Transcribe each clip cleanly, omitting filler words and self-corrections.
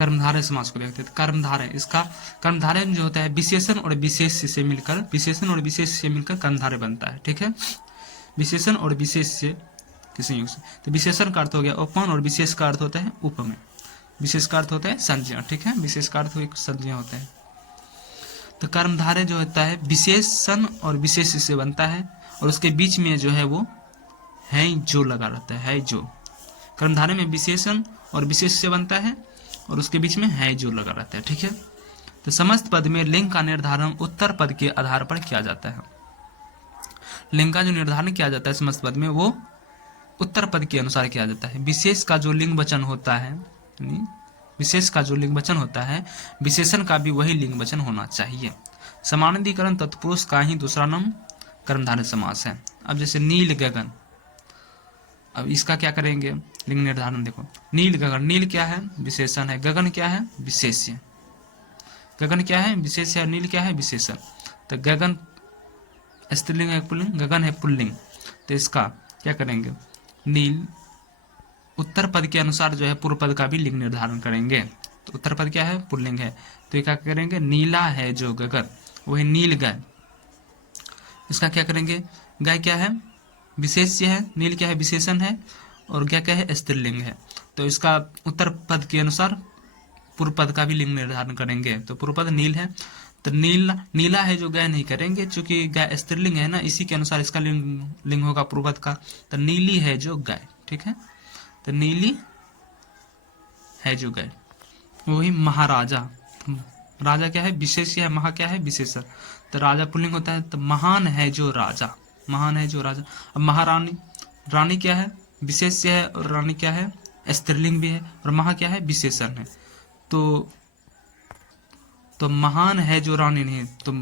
कर्मधारय समास को देखते हैं। कर्मधारय, इसका कर्मधारय जो होता है विशेषण और विशेष से मिलकर, विशेषण और विशेष से मिलकर कर्मधारय बनता है। ठीक है, विशेषण और विशेष से किसी योग से। तो विशेषण का अर्थ हो गया उपमान और विशेष का अर्थ होता है उपमेय। विशेष का अर्थ होता है संज्ञा। ठीक है, विशेष का अर्थ संज्ञा होता है। तो कर्मधारय जो होता है विशेषण और विशेष से बनता है और उसके बीच में जो है वो है जो लगा रहता है जो। कर्मधारय में विशेषण और विशेष से बनता है और उसके बीच में है जो लगा रहता है। ठीक है, तो समस्त पद में लिंग का निर्धारण उत्तर पद के आधार पर किया जाता है। लिंग का जो निर्धारण किया जाता है समस्त पद में वो उत्तर पद के अनुसार किया जाता है। विशेष का जो लिंग वचन होता है, विशेष का जो लिंग वचन होता है विशेषण का भी वही लिंग वचन होना चाहिए। समानाधिकरण तत्पुरुष का ही दूसरा नाम कर्मधारय समास है। अब जैसे नील गगन, अब इसका क्या करेंगे लिंग निर्धारण। देखो नील गगन, नील क्या है विशेषण है, गगन क्या है विशेष्य। गगन क्या है विशेष्य, नील क्या है विशेषण। तो गगन स्त्रीलिंग है पुल्लिंग, गगन है पुल्लिंग, तो इसका क्या करेंगे नील उत्तर पद के अनुसार जो है पूर्व पद का भी लिंग निर्धारण करेंगे। तो उत्तर पद क्या है पुल्लिंग है, तो ये क्या करेंगे नीला है जो गगन वही नील गाय। इसका क्या करेंगे गाय क्या है विशेष्य है, नील क्या है विशेषण है और क्या क्या है स्त्रीलिंग है। तो इसका उत्तर पद के अनुसार पूर्व पद का भी लिंग निर्धारण करेंगे। तो पूर्व पद नील है, तो नीला है जो गाय नहीं करेंगे क्योंकि गाय स्त्रीलिंग है ना, इसी के अनुसार इसका लिंग होगा पूर्व पद का। तो नीली है जो गाय। ठीक है, तो नीली है जो गाय वही महाराजा। राजा क्या है विशेष्य है, महा क्या है विशेषण। तो राजा पुल्लिंग होता है, तो महान है जो राजा, महान है जो राजा। अब महारानी, रानी क्या है विशेष्य है और रानी क्या है स्त्रीलिंग भी है और महा क्या है विशेषण है। तो महान है जो रानी नहीं, तो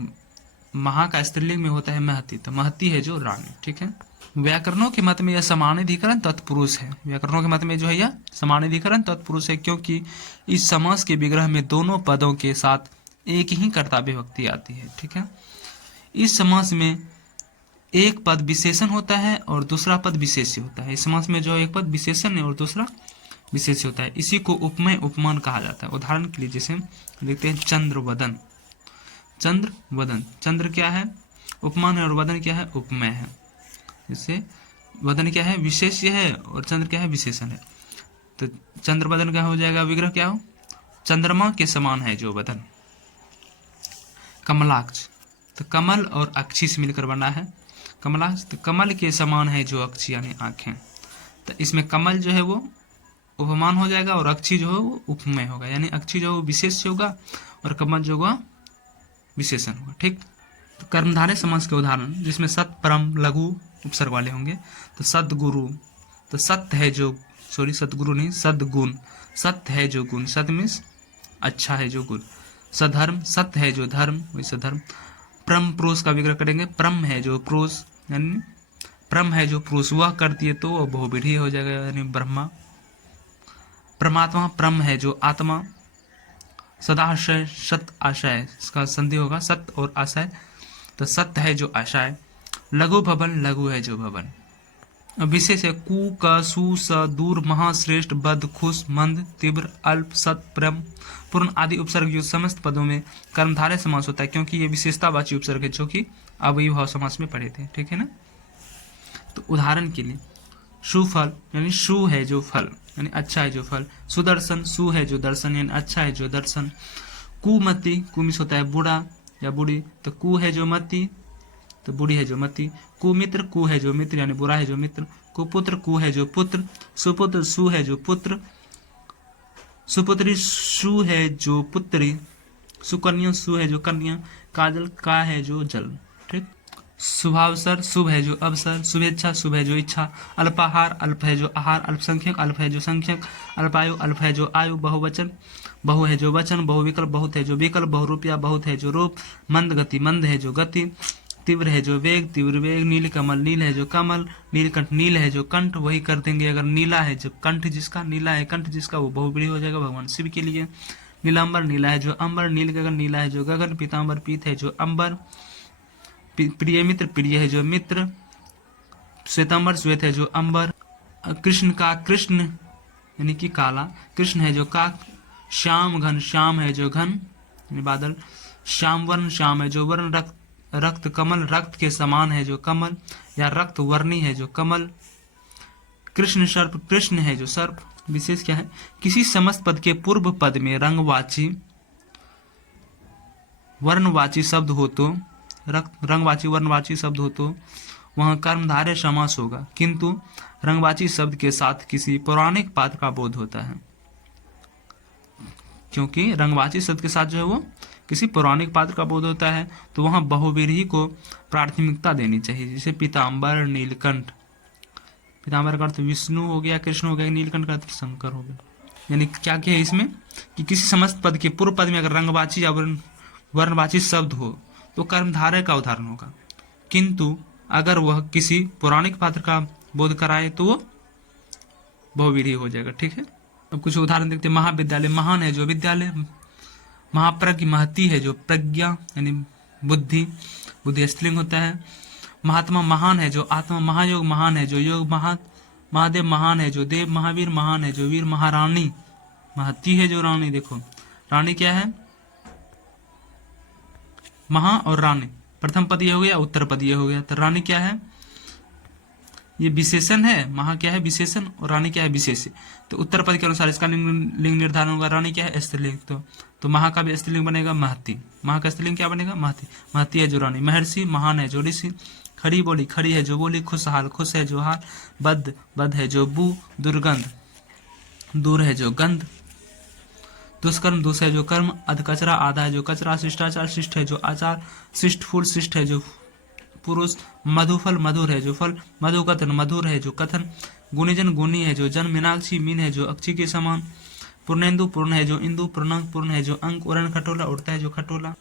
महा का स्त्रीलिंग में होता है महती, तो महती है जो रानी। ठीक है, व्याकरणों के मत में यह समानाधिकरण तत्पुरुष है। व्याकरणों के मत में जो है यह समानाधिकरण तत्पुरुष है क्योंकि इस समास के विग्रह में दोनों पदों के साथ एक ही कर्तव्य विभक्ति आती है। ठीक है, इस समास में एक पद विशेषण होता है और दूसरा पद विशेष्य होता है। इस समास में जो एक पद विशेषण है और दूसरा विशेष्य होता है, इसी को उपमेय उपमान कहा जाता है। उदाहरण के लिए जैसे देखते हैं चंद्रवदन, चंद्रवदन, चंद्र क्या है उपमान है और वदन क्या है उपमेय है। जैसे वदन क्या है विशेष्य है और चंद्र क्या है विशेषण है, तो चंद्रवदन क्या हो जाएगा विग्रह क्या हो चंद्रमा के समान है जो वदन। कमलाक्ष, तो कमल और अक्षी से मिलकर बना है कमलाक्ष, तो कमल के समान है जो अक्षी यानी आंखें। तो इसमें कमल जो है वो उपमान हो जाएगा और अक्षी जो है वो उपमेय होगा, यानी अक्षी जो है वो विशेष्य होगा और कमल जो होगा विशेषण होगा। ठीक, तो कर्मधारय समास के उदाहरण जिसमें सत परम लघु उपसर्ग वाले होंगे। तो सदगुरु, तो सत्य है जो सदगुरु नहीं सदगुण, सत्य है जो गुण, सत्य मीन्स अच्छा है जो गुण। सधर्म, सत्य है जो धर्म वही सधर्म। परम पुरुष का विग्रह करेंगे, परम है जो पुरुष यानी परम है जो पुरुष वह कर दिए तो वह बहुविधि हो जाएगा यानी ब्रह्मा। परमात्मा, परम है जो आत्मा। सदाशय, सत आशय, इसका संधि होगा सत्य और आशय, तो सत्य है जो आशय। लघु भवन, लघु है जो भवन। विशेष है कु क सु स दूर महाश्रेष्ठ बद खुश मंद तीव्र अल्प सत परम पूर्ण आदि उपसर्ग युक्त समस्त पदों में कर्मधारय समास होता है क्योंकि ये विशेषतावाची उपसर्ग है जो कि अव्ययीभाव समास में पढ़े थे। ठीक है ना, तो उदाहरण के लिए सुफल यानी सु है जो फल यानी अच्छा है जो फल। सुदर्शन, सु है जो दर्शन यानी अच्छा है जो दर्शन। कुमति, कुमिस होता है बूढ़ा या बूढ़ी, तो कु है जो मति तो बूढ़ी है जो मति। कुमित्र, कु है जो मित्र यानी बुरा है जो मित्र। कुपुत्र, कु है जो पुत्र। सुपुत्र, सु है जो पुत्र। सुपुत्री, सु है जो पुत्री। सुकन्या, सु है जो कन्या। काजल, का है जो जल। ठीक, शुभावसर, शुभ है जो अवसर। शुभेच्छा, शुभ है जो इच्छा। अल्पाहार, अल्प है जो आहार। अल्पसंख्यक, अल्प है जो संख्यक। अल्पायु, अल्प है जो आयु। बहुवचन, बहु है जो वचन। बहुविकल्प, बहुत है जो विकल्प। बहुरूपिया, बहुत है जो रूप। मंद गति, मंद है जो गति। तीव्र है जो वेग, तीव्र वेग। नील कमल, नील है जो कमल। नीलकंठ, नील है जो कंठ वही कर देंगे अगर नीला है जो कंठ जिसका, नीला है कंठ जिसका वो बहुब्रीहि हो जाएगा भगवान शिव के लिए। नीलांबर, नीला है जो अंबर। नील गगन, नीला है जो गगन। पीतांबर, पीत है जो अंबर। प्रिय मित्र, प्रिय है जो मित्र। श्वेतांबर, श्वेत है जो अंबर। कृष्ण का, कृष्ण यानी कि काला। कृष्ण है जो काक। श्याम घन, श्याम है जो घन यानी बादल। श्याम वर्ण, श्याम है जो वर्ण। रक्त, रक्त कमल, रक्त के समान है जो कमल या रक्त वर्णी है जो कमल। कृष्ण सर्प, कृष्ण है जो सर्प। विशेष क्या है? किसी समस्त पद के पूर्व पद में रंगवाची वर्णवाची शब्द हो तो, रंगवाची वर्णवाची शब्द हो तो वहाँ कर्मधारय समास होगा, किंतु रंगवाची शब्द के साथ किसी पौराणिक पात्र का बोध होता है। क्योंकि रंगवाची शब्द के साथ जो है वो किसी पौराणिक पात्र का बोध होता है, तो वहाँ बहुव्रीहि को प्राथमिकता देनी चाहिए। जैसे पीताम्बर, नीलकंठ। पीताम्बर का अर्थ विष्णु हो गया, कृष्ण हो गया, नीलकंठ का अर्थ शंकर हो गया। यानी क्या क्या है इसमें कि किसी समस्त पद के पूर्व पद में अगर रंगवाची या वर्णवाची शब्द हो तो कर्मधारय का उदाहरण होगा, किंतु अगर वह किसी पौराणिक पात्र का बोध कराए तो वो बहुव्रीहि हो जाएगा। ठीक है, अब कुछ उदाहरण देखते हैं। महाविद्यालय, महान है जो विद्यालय। महाप्रज्ञ, महती है जो प्रज्ञा यानी बुद्धि, बुद्धि स्त्रीलिंग होता है। महात्मा, महान है जो आत्मा। महायोग, महान है जो योग। महादेव, महान है जो देव। महावीर, महान है जो वीर। महारानी, महती है जो रानी। देखो रानी क्या है? महा और रानी, प्रथम पद ये हो गया, उत्तर पद ये हो गया, तो रानी क्या है? ये विशेषण है। महा क्या है? विशेषण, और रानी क्या है? विशेष्य। तो उत्तर पद के अनुसार इसका लिंग निर्धारण होगा। रानी क्या है? स्त्रीलिंग, तो महा का भी स्त्रीलिंग बनेगा महती। महा का स्त्रीलिंग क्या बनेगा? महती। महती है जो रानी। महर्षि, महान है जो ऋषि। खड़ी बोली, खड़ी है जो बोली। खुशहाल, खुश है जो हाल। बद्ध, बद्ध है जो बू। दुर्गंध, दूर है जो गंध। दुष्कर्म, दुष्ट है जो कर्म। अध कचरा, आधा है जो कचरा। शिष्टाचार, शिष्ट है जो आचार। शिष्ट फूल, शिष्ट है जो पुरुष। मधुफल, मधुर है जो फल। मधुकथन, मधुर है जो कथन। गुणीजन, गुणी है जो जन। मीनाक्षी, मीन है जो अक्षी के समान। पूर्णेंदु, पूर्ण है जो इंदु। पूर्णांक, पूर्ण है जो अंक। उड़न खटोला, उड़ता है जो खटोला।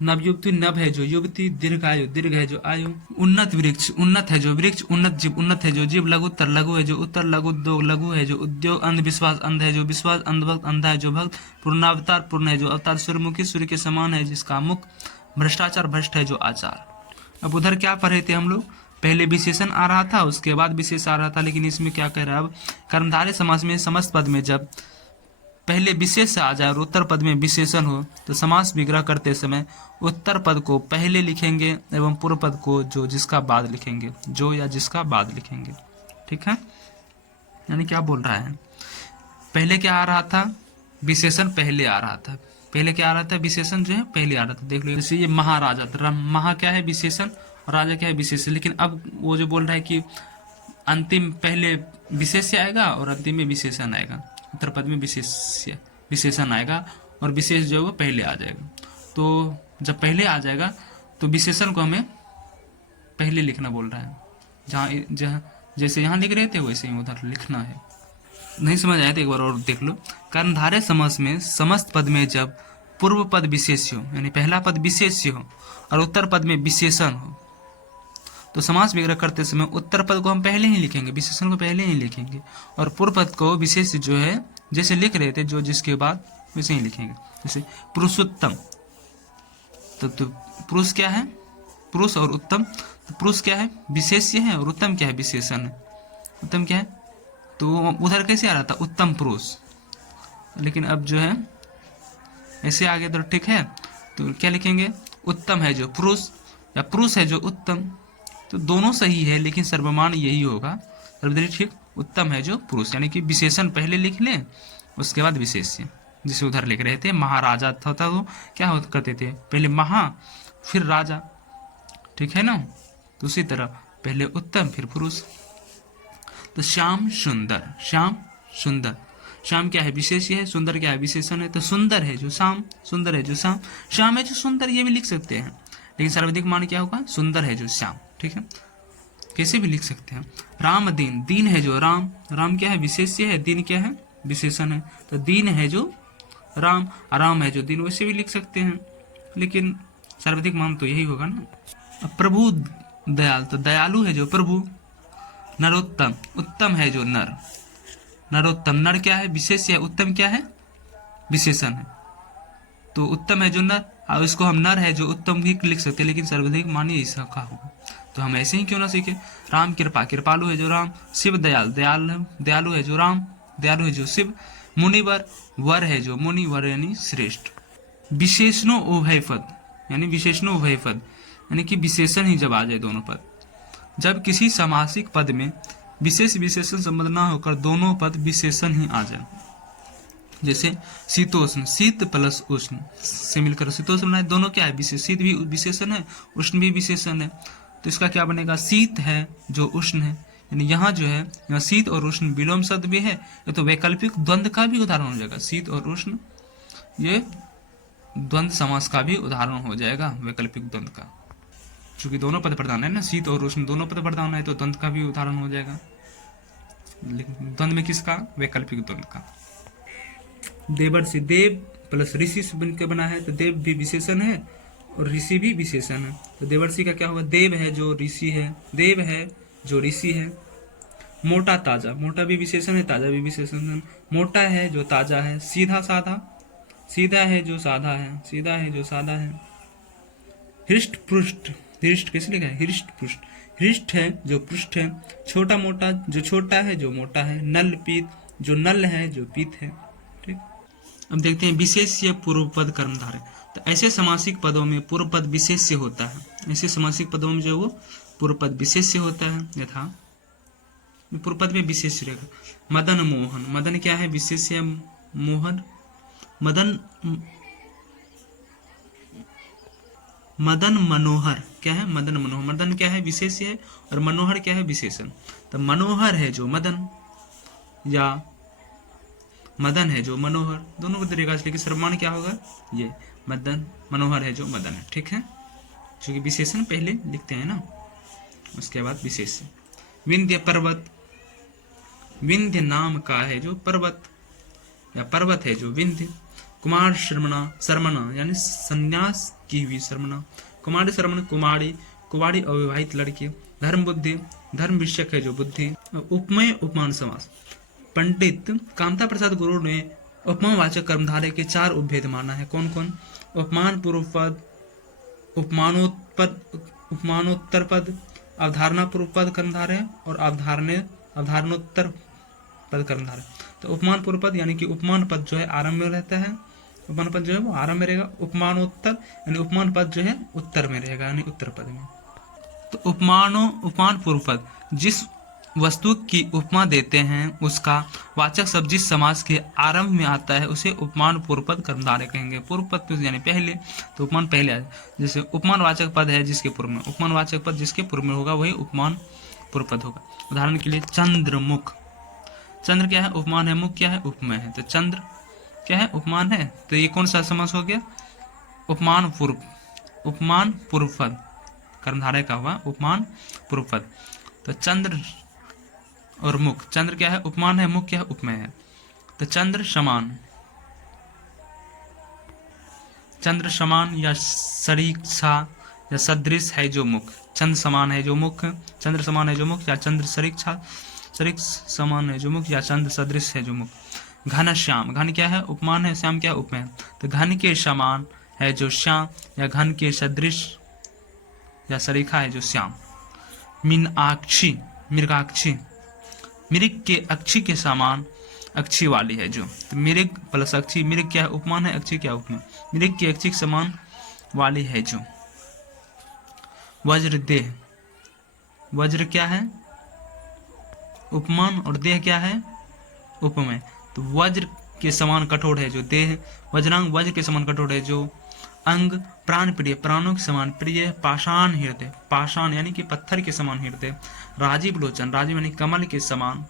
नवयुक्ति, नभ है जो युवती। दीर्घायु, दीर्घ है जो आयु। उन्नत वृक्ष, उन्नत है जो वृक्ष। उन्नत जीव, उन्नत है जो जीव। लघुत्तर, लघु है जो उत्तर। लघु उद्योग, लघु है जो उद्योग। अंधविश्वास, अंध है जो विश्वास। अंधभक्त, अंधा है जो भक्त। पूर्णावतार, पूर्ण है जो अवतार। सूर्यमुखी, सूर्य के समान है जिसका मुख। भ्रष्टाचार, भ्रष्ट है जो आचार। अब उधर क्या पढ़े थे हम लोग? पहले विशेषण आ रहा था, उसके बाद विशेष आ रहा था, लेकिन इसमें क्या कह रहा है अब? कर्मधारय समास में समस्त पद में जब पहले विशेष आ जाए और उत्तर पद में विशेषण हो तो समास विग्रह करते समय उत्तर पद को पहले लिखेंगे एवं पूर्व पद को जो जिसका बाद लिखेंगे, जो या जिसका बाद लिखेंगे। ठीक है, यानी क्या बोल रहा है? पहले क्या आ रहा था? विशेषण पहले आ रहा था। पहले क्या आ रहा था? विशेषण जो है पहले आ रहा था। देख लो, जैसे ये महाराजा, तो महा क्या है? विशेषण, और राजा क्या है? विशेषण। लेकिन अब वो जो बोल रहा है कि अंतिम पहले विशेष्य आएगा और अंतिम में विशेषण आएगा। उत्तर पद में विशेषण आएगा और विशेष जो है वो पहले आ जाएगा। तो जब पहले आ जाएगा तो विशेषण को हमें पहले लिखना बोल रहा है। जहाँ जैसे यहाँ लिख रहे थे वैसे ही उधर लिखना है। नहीं समझ आया तो एक बार और देख लो। कर्मधारय समास में समस्त पद में जब पूर्व पद विशेष्य हो, यानी पहला पद विशेष्य हो और उत्तर पद में विशेषण हो, तो समास विग्रह करते समय उत्तर पद को हम पहले ही लिखेंगे, विशेषण को पहले ही लिखेंगे, और पूर्व पद को विशेष जो है जैसे लिख रहे थे जो जिसके बाद वैसे ही लिखेंगे। जैसे पुरुषोत्तम, तो पुरुष क्या है? पुरुष और उत्तम। तो पुरुष क्या है? विशेष्य है, और उत्तम क्या है? विशेषण है। उत्तम क्या है? तो उधर कैसे आ रहा था? उत्तम पुरुष। लेकिन अब जो है ऐसे आगे तो ठीक है, तो क्या लिखेंगे? उत्तम है जो पुरुष या पुरुष है जो उत्तम। तो दोनों सही है, लेकिन सर्वमान यही होगा। सर्वदलीय ठीक, उत्तम है जो पुरुष, यानी कि विशेषण पहले लिख लें उसके बाद विशेष्य। जिसे उधर लिख रहे थे महाराजा था तो क्या करते थे? पहले महा फिर राजा। ठीक है ना? तो उसी तरह पहले उत्तम फिर पुरुष। तो श्याम सुंदर, श्याम सुंदर। श्याम क्या है? विशेष्य है। सुंदर क्या है? विशेषण है। तो सुंदर है जो श्याम, सुंदर है जो श्याम। श्याम है जो सुंदर, ये भी लिख सकते हैं, लेकिन सर्वाधिक मान क्या होगा? सुंदर है जो श्याम। ठीक है, कैसे भी लिख सकते हैं। राम दीन, दीन है जो राम। राम क्या है? विशेष्य है। दीन क्या है? विशेषण है। तो दीन है जो राम, आराम है जो दीन, वैसे भी लिख सकते हैं, लेकिन सर्वाधिक मान तो यही होगा ना। अब प्रभु दयाल, तो दयालु है जो प्रभु। नरोत्तम, उत्तम है जो नर। नरोत्तम, नर क्या है? विशेष्य है। उत्तम क्या है? विशेषण है। तो उत्तम है जो नर, और इसको हम नर है जो उत्तम भी लिख सकते हैं, लेकिन सर्वाधिक मान ऐसा का होगा। तो हम ऐसे ही क्यों ना सीखे। राम कृपा, कृपालु है जो राम। शिव दयाल, दयालु है जो राम, दयालु है जो शिव। मुनिवर, वर है जो मुनिवर यानी श्रेष्ठ। विशेषणों उभय पद यानी विशेषणों उभय पद यानी कि विशेषण ही जब आ जाए दोनों पद। जब किसी समासिक पद में विशेष विशेषण संबंध ना होकर दोनों पद विशेषण ही आ जाए, जैसे शीतोष्ण, शीत प्लस उष्ण से मिलकर शीतोष्ण बनाए, दोनों क्या है विशेष, शीत भी विशेषण है उष्ण भी विशेषण है, तो इसका क्या बनेगा, शीत है जो उष्ण है। यानी यहाँ जो है यहाँ शीत और उष्ण विलोम शब्द भी है, ये तो वैकल्पिक द्वंद्व का भी उदाहरण हो जाएगा। शीत और उष्ण ये द्वंद्व समास का भी उदाहरण हो जाएगा, वैकल्पिक द्वंद्व का। चूंकि दोनों पद प्रधान है ना, शीत और उष्ण दोनों पद प्रधान है, तो द्वंद्व का भी उदाहरण हो जाएगा। द्वंद्व में किसका, वैकल्पिक द्वंद्व का। देवर्षि, देव प्लस ऋषि से बनकर बना है, तो देव भी विशेषण है और ऋषि भी विशेषण है। तो देवर्षि का क्या होगा, देव है जो ऋषि है, देव है जो ऋषि है। मोटा ताजा, मोटा भी विशेषण है, ताजा भी विशेषण है। मोटा है जो ताजा है। सीधा साधा, सीधा है जो साधा है, सीधा है जो साधा है। हृष्ट पृष्ठ, हृष्ट कैसे लिखा है, हृष्ट पृष्ठ, हृष्ट है जो पृष्ठ है। छोटा मोटा जो छोटा है जो मोटा है। नल पीत जो नल है जो पीत है। ठीक, अब देखते हैं विशेष्य पूर्व पद कर्मधारय। तो ऐसे समासिक पदों में पूर्व पद विशेष्य होता है, ऐसे समासिक पदों में जो है वो पूर्व पद विशेष्य होता है। यथा पूर्व पद में विशेष्य रहेगा। मदन मोहन, मदन क्या है विशेष्य, मोहन मदन, मदन मनोहर क्या है, मदन मनोहर, मदन क्या है विशेष्य है और मनोहर क्या है विशेषण। तो मनोहर है जो मदन या मदन है जो मनोहर, दोनों को तरीका से, लेकिन सर्वमान क्या होगा, ये मदन, मनोहर है जो मदन है। ठीक है, क्योंकि विशेषण पहले लिखते हैं ना, उसके बाद विशेष। विंध्य पर्वत, विंध्य नाम का है जो पर्वत या पर्वत है जो विंध्य। कुमार शर्मणा, शर्मणा यानी संन्यास की हुई शर्मणा। कुमारी शर्मण कुमारी, कुमारी अविवाहित लड़की। धर्म बुद्धि, धर्म विषयक है जो बुद्धि। उपमेय उपमान समास। पंडित कामता प्रसाद गुरु ने उपमावाचक कर्मधारय के 4 उपभेद माना है। कौन कौन, उपमान पूर्व पद, उपमानोत्पद, उपमानोत्तर पद, अवधारणा पूर्व पद कर्मधारय और अवधारणोत्तर पद कर्मधारय। तो उपमान पूर्व पद यानी कि उपमान पद जो है आरंभ में रहता है, उपमान पद जो है वो आरंभ में रहेगा। उपमानोत्तर यानी उपमान पद जो है उत्तर में रहेगा, यानी उत्तर पद में। तो उपमान पूर्व पद जिस वस्तु की उपमा देते हैं उसका वाचक शब्द जिस समास के आरंभ में आता है उसे उपमान पूर्व पद कर्मधारय कहेंगे। पूर्व पद यानी पहले, तो उपमान पहले आए। जैसे उपमान वाचक पद है जिसके पूर्व में, उपमान वाचक पद जिसके पूर्व में होगा वही उपमान पूर्व पद होगा। उदाहरण के लिए चंद्रमुख, चंद्र क्या है उपमान है, मुख क्या है उपमेय है। तो चंद्र क्या है उपमान है, तो ये कौन सा समास हो गया, उपमान पूर्व पद कर्मधारय का हुआ उपमान पूर्व पद। तो चंद्र और मुख, चंद्र क्या है उपमान है, मुख क्या है उपमेय है। तो चंद्र समान, चंद्र समान या सरीक्षा या सदृश है जो मुख। चंद्र समान है जो मुख, चंद्र समान है जो मुख, या चंद्र सरीक्षा, सरीक्ष समान है जो मुख, या चंद्र सदृश है जो मुख। घन श्याम, घन क्या है उपमान है, श्याम क्या उपमेय। तो घन के समान है जो श्याम, या घन के सदृश या सरीखा है जो श्याम। मीनाक्षी, मृगाक्षी, मृग के अक्षी के समान अक्षी वाली है जो। तो मृग प्लस अक्षी, मृग क्या है उपमान है, अक्षी क्या उपमेय। मृग की अक्षी के समान वाली है जो। वज्र देह, वज्र क्या है उपमान और देह क्या है उपमेय। तो वज्र के समान कठोर है जो देह। वज्रांग, वज्र के समान कठोर है जो अंग। प्राण प्रिय, प्राणों के समान प्रिय। पाषाण हृदय, पाषाण यानी कि पत्थर के समान हृदय। राजीव लोचन, राजीव यानी कमल के समान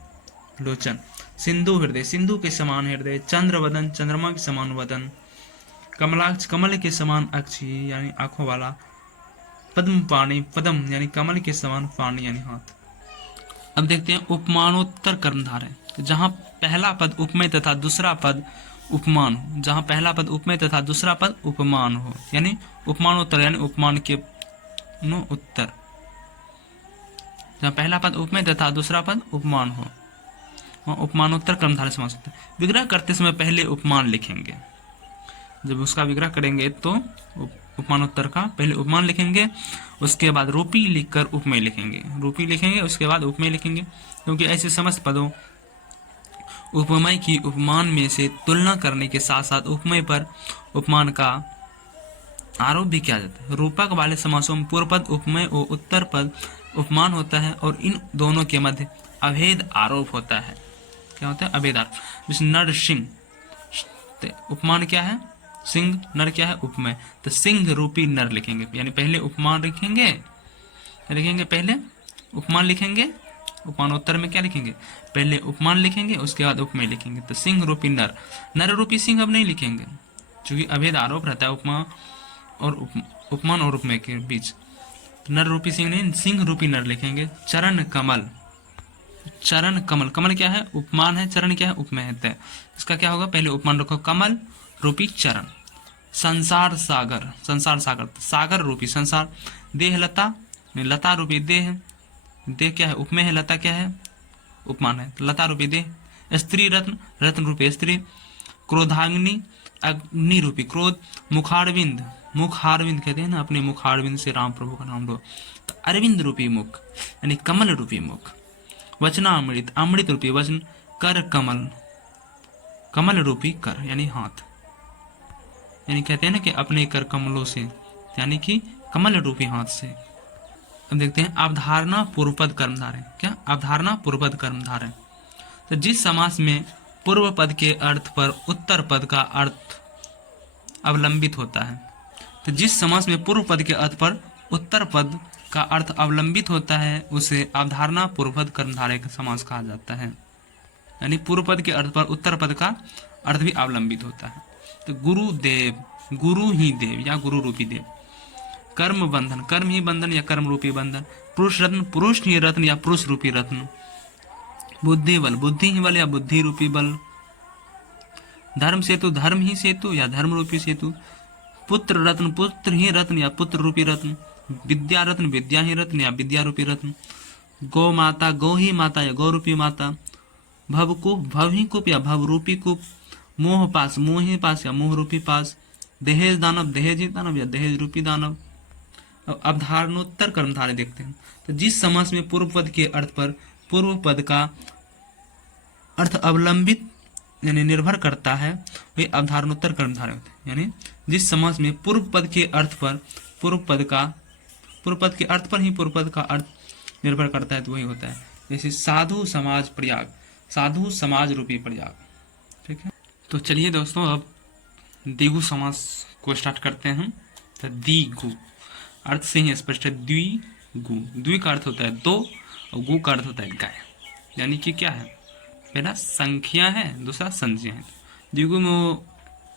लोचन। सिंधु हृदय, सिंधु के समान हृदय। चंद्र वदन, चंद्रमा के समान वदन। कमलाक्ष, कमल के समान अक्षी यानी आंखों वाला। पद्म पाणी, पद्म यानी कमल के समान पाणी यानी हाथ। अब देखते हैं उपमानोत्तर कर्मधारय। तो जहां पहला पद उपमेय तथा दूसरा पद उपमान हो, जहां पहला पद उपमेय तथा दूसरा पद उपमान हो, यानी उपमानोत्तर यानी उपमान के उत्तर। जहां पहला पद उपमेय तथा दूसरा पद उपमान हो वहां उपमानोत्तर कर्मधारय समास होता है। विग्रह करते समय पहले उपमान लिखेंगे, जब उसका विग्रह करेंगे तो उपमानोत्तर का पहले उपमान लिखेंगे, उसके बाद रूपी लिखकर उपमेय लिखेंगे, रूपी लिखेंगे उसके बाद उपमेय लिखेंगे, क्योंकि ऐसे समस्त पदों उपमेय की उपमान में से तुलना करने के साथ साथ उपमेय पर उपमान का आरोप भी किया जाता है। रूपक वाले समासों में पूर्व पद उपमेय और उत्तर पद उपमान होता है और इन दोनों के मध्य अभेद आरोप होता है। क्या होता है? अभेद आरोप। जैसे नर सिंह, तो उपमान क्या है? सिंह, नर क्या है? उपमेय। तो सिंह रूपी नर लिखेंगे, यानी पहले उपमान लिखेंगे, पहले उपमान लिखेंगे, उपमानोत्तर में क्या लिखेंगे? पहले उपमान लिखेंगे, उसके बाद उपमेय लिखेंगे। तो सिंह रूपी नर, नर रूपी सिंह अब नहीं लिखेंगे, क्योंकि अभेद आरोप रहता है उपमान और उपमेय के बीच। तो नर रूपी सिंह नहीं, सिंह रूपी नर लिखेंगे। चरण कमल, चरण कमल, कमल क्या है? उपमान है, चरण क्या है? उपमेय है। इसका क्या होगा? पहले उपमान रखो, कमल रूपी चरण। संसार सागर, संसार सागर, सागर रूपी संसार। देह लता, लता रूपी देह, देह क्या है? उपमेय है, लता क्या है? उपमान है। लता रूपी देह। स्त्री रत्न, रत्न रूपी स्त्री। क्रोधाग्नि, अग्नि रूपी क्रोध। मुखारविंद, मुखारविंद कहते हैं ना, अपने मुखारविंद से राम प्रभु का नाम लो। तो अरविंद रूपी मुख, यानी कमल रूपी मुख। वचनामृत, अमृत रूपी वचन। कर कमल, कमल रूपी कर, यानी हाथ, यानी कहते हैं ना कि अपने कर कमलों से, यानी कि कमल रूपी हाथ से। अब देखते हैं अवधारणा पूर्वपद कर्मधारय। क्या? अवधारणा पूर्वपद कर्मधारय। तो जिस समास में पूर्व पद के अर्थ पर उत्तर पद का अर्थ अवलंबित होता है, तो जिस समास में पूर्व पद के अर्थ पर उत्तर पद का अर्थ अवलंबित होता है, उसे अवधारणा पूर्वपद कर्मधारय का समास कहा जाता है। यानी पूर्व पद के अर्थ पर उत्तर पद का अर्थ भी अवलंबित होता है। तो गुरुदेव, गुरु ही देव या गुरु रूपी देव। कर्म बंधन, कर्म ही बंधन या कर्म रूपी बंधन। पुरुष रत्न, पुरुष ही रत्न या पुरुष रूपी रत्न। बुद्धि बल, बुद्धि ही बल या बुद्धि रूपी बल। धर्म सेतु, धर्म ही सेतु या धर्म रूपी सेतु। पुत्र रत्न, पुत्र ही रत्न या पुत्र रूपी रत्न। विद्या रत्न, विद्या ही रत्न या विद्या रूपी रत्न। गौ माता, गौ ही माता या गौ रूपी माता। भवकूप, भव ही कूप या भव रूपी कूप। मोह पास, मोह ही पास या मोह रूपी पास। दहेज दानव, दहेज ही दानव या दहेज रूपी दानव। अब अवधारणोत्तर कर्मधारय देखते हैं। तो जिस समास में पूर्व पद के अर्थ पर पूर्व पद का अर्थ अवलंबित यानी निर्भर करता है, वे अवधारणोत्तर कर्मधारय होते हैं। यानी जिस समास में पूर्व पद के अर्थ पर पूर्व पद के अर्थ पर ही पूर्व पद का अर्थ निर्भर करता है, तो वही होता है। जैसे साधु समाज प्रयाग, साधु समाज रूपी प्रयाग। ठीक है, तो चलिए दोस्तों अब द्विगु समास को स्टार्ट करते हैं। तो द्विगु अर्थ से ही स्पष्ट है, द्विगु। द्वि का अर्थ होता है दो और गु का अर्थ होता है गाय। यानी कि क्या है? पहला संख्या है, दूसरा संज्ञा है। द्विगु में वो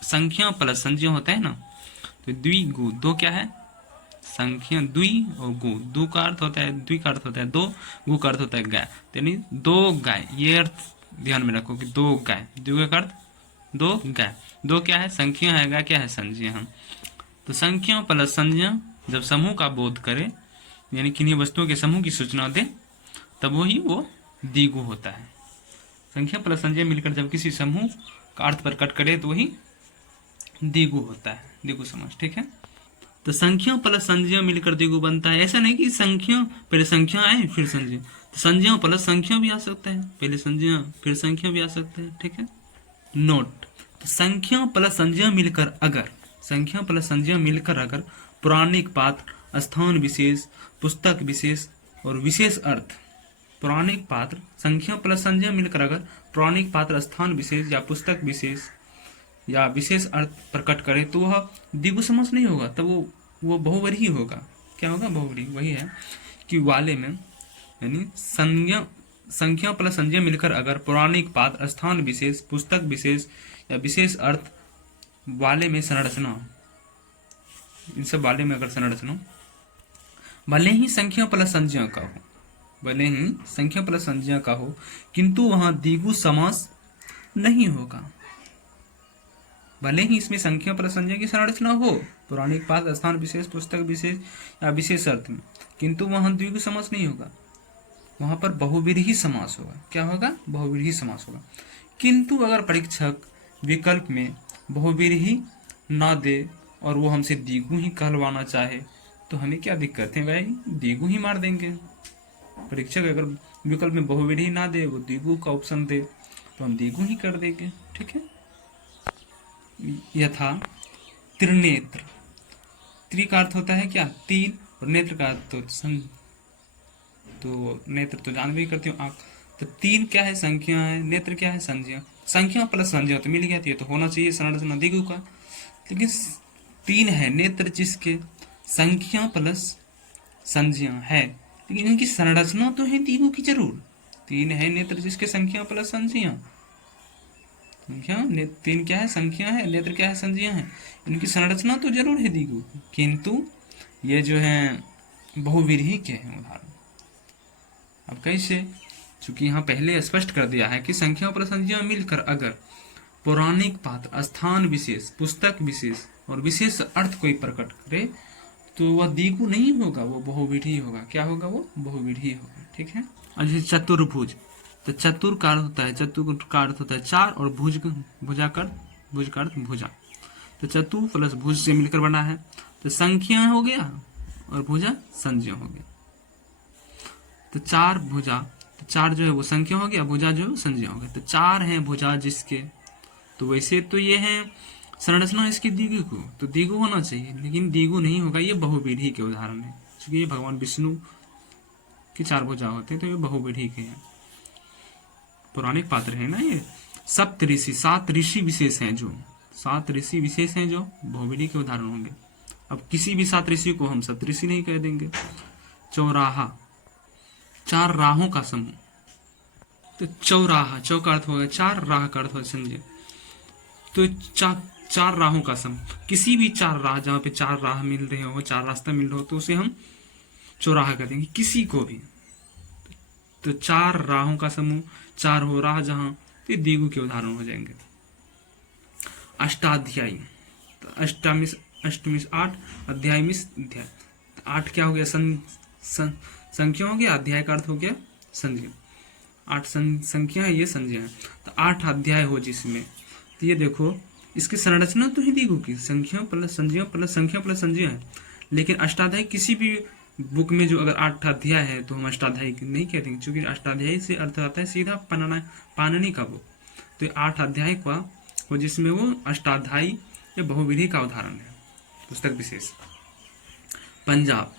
संख्या प्लस संज्ञा होता है ना, तो द्विगु। दो क्या है? संख्या। द्वि और गु, दो का अर्थ होता है, द्वि का अर्थ होता है दो, गु का अर्थ होता है गाय। यानी दो गाय, ये अर्थ ध्यान में रखो कि दो गाय। द्विगु का अर्थ दो गाय। दो क्या है? संख्या है, गाय क्या है? संज्ञा है। तो संख्या प्लस संज्ञा जब समूह का बोध करे, यानी किन्हीं वस्तुओं के समूह की सूचना दे, तब वही वो द्विगु होता है। संख्या प्लस संज्ञा मिलकर जब किसी समूह का अर्थ प्रकट करे, तो वही द्विगु होता है, द्विगु समास। ठीक है, तो संख्या प्लस संज्ञा मिलकर द्विगु बनता है। ऐसा नहीं कि संख्या पहले संख्या आए फिर संज्ञा, तो संज्ञा प्लस संख्या भी आ सकता है, पहले संज्ञा फिर संख्या भी आ सकता है। ठीक है, नोट। तो संख्या प्लस संज्ञा मिलकर अगर पौराणिक पात्र, स्थान विशेष, पुस्तक विशेष और विशेष अर्थ, पौराणिक पात्र संख्या प्लस संज्ञा मिलकर अगर पौराणिक पात्र, स्थान विशेष या पुस्तक विशेष या विशेष अर्थ प्रकट करे, तो वह द्विगु समास नहीं होगा, तब वो बहुवरी होगा। क्या होगा? बहुवरी। वही है कि वाले में यानी संख्या प्लस संज्ञा मिलकर अगर पौराणिक पात्र, स्थान विशेष, पुस्तक विशेष या विशेष अर्थ वाले में संरचना, इन सब वाले में अगर संरचना भले ही संख्या प्लस संज्ञा का हो, किंतु वहां द्विगु समास नहीं होगा। भले ही इसमें संख्या प्लस संज्ञा की संरचना हो, पौराणिक पात्र, स्थान विशेष, पुस्तक विशेष या विशेष अर्थ में, किंतु वहां द्विगु समास नहीं होगा, वहां पर बहुव्रीहि समास होगा। क्या होगा? बहुव्रीहि समास होगा। किंतु अगर परीक्षक विकल्प में बहुव्रीहि ना दे और वो हमसे द्विगु ही कहलवाना चाहे, तो हमें क्या दिक्कत है भाई? द्विगु ही मार देंगे। परीक्षक अगर विकल्प में बहुव्रीहि ना दे, वो द्विगु का ऑप्शन दे, तो हम द्विगु ही कर देंगे। ठीक है। यथा त्रिनेत्र, त्रि का अर्थ होता है क्या, तीन, और नेत्र का अर्थ तो नेत्र तो जानबे ही करते हो आंख। तो तीन क्या है, संख्या है, नेत्र क्या है, संज्ञा। संख्या प्लस संज्ञा तो मिल गया, तो ये तो होना चाहिए संरचना द्विगु का। लेकिन तीन है नेत्र जिसके, संख्या प्लस संज्ञा है, लेकिन इनकी संरचना तो है द्विगु की जरूर। तीन है नेत्र जिसके, संख्या प्लस संज्ञा। संख्या तीन क्या है, संख्या है, नेत्र क्या है, संज्ञा है, इनकी संरचना तो जरूर है द्विगु, किंतु ये जो है बहुव्रीहि के हैं उदाहरण। अब कैसे, चूंकि यहाँ पहले स्पष्ट कर दिया है कि संख्या प्लस संज्ञा मिलकर अगर पौराणिक पात्र, स्थान विशेष, पुस्तक विशेष और विशेष अर्थ कोई प्रकट करे तो वह द्विगु नहीं होगा, वो बहुव्रीहि होगा। क्या होगा, वो बहुव्रीहि होगा। ठीक है। और जैसे चतुर्भुज, तो चतुर का अर्थ होता है, चतुर का अर्थ होता है चार, और भुज भुज का अर्थ भुजा। तो चतु प्लस भुज से मिलकर बना है, तो संख्या हो गया और भुजा संज्ञा हो गया। तो चार भुजा, तो चार जो है वो संख्या हो गया, भुजा जो है वो संज्ञा हो गया। तो चार है भुजा जिसके, तो वैसे तो ये है संरचना इसकी द्विगु को, तो द्विगु होना चाहिए, लेकिन द्विगु नहीं होगा, ये बहुव्रीहि के उदाहरण है। क्योंकि ये भगवान विष्णु की चार भुजा होते हैं, तो ये बहुव्रीहि के हैं, पौराणिक पात्र है ना ये। सप्त ऋषि, सात ऋषि विशेष हैं जो, सात ऋषि विशेष हैं जो बहुव्रीहि के उदाहरण होंगे। अब किसी भी सात ऋषि को हम सप्तऋषि नहीं कह देंगे। चौराहा, चार राहों का समूह, तो चौराहा, चौ का अर्थ होगा चार, राह का अर्थ होगा संजय, तो चार राहों का समूह। किसी भी चार राह, जहाँ पे चार राह मिल रहे हो, चार रास्ता मिल रहा हो, तो उसे हम चौराहा कर देंगे, किसी को भी। तो चार राहों का समूह, चार हो राह जहां, तो द्विगु के उदाहरण हो जाएंगे। अष्टाध्यायी, तो अष्टमी 8, अध्याय में अध्याय, तो 8 क्या हो गया, संख्या हो गया, अध्याय का अर्थ हो गया संज्ञा। 8 संख्या है, ये संज्ञा है। तो 8 अध्याय हो जिसमें, तो ये देखो इसकी संरचना तो ही द्विगु की, संख्या प्लस संज्ञा प्लस संख्या प्लस संज्ञा है। लेकिन अष्टाध्यायी किसी भी बुक में जो अगर 8 अध्याय है तो हम अष्टाध्यायी नहीं कह देंगे, क्योंकि अष्टाध्यायी से अर्थ आता है सीधा पाणिनि का बुक। तो 8 अध्याय का हो जिसमें वो अष्टाध्यायी या बहुव्रीहि का उदाहरण है, पुस्तक विशेष। पंजाब,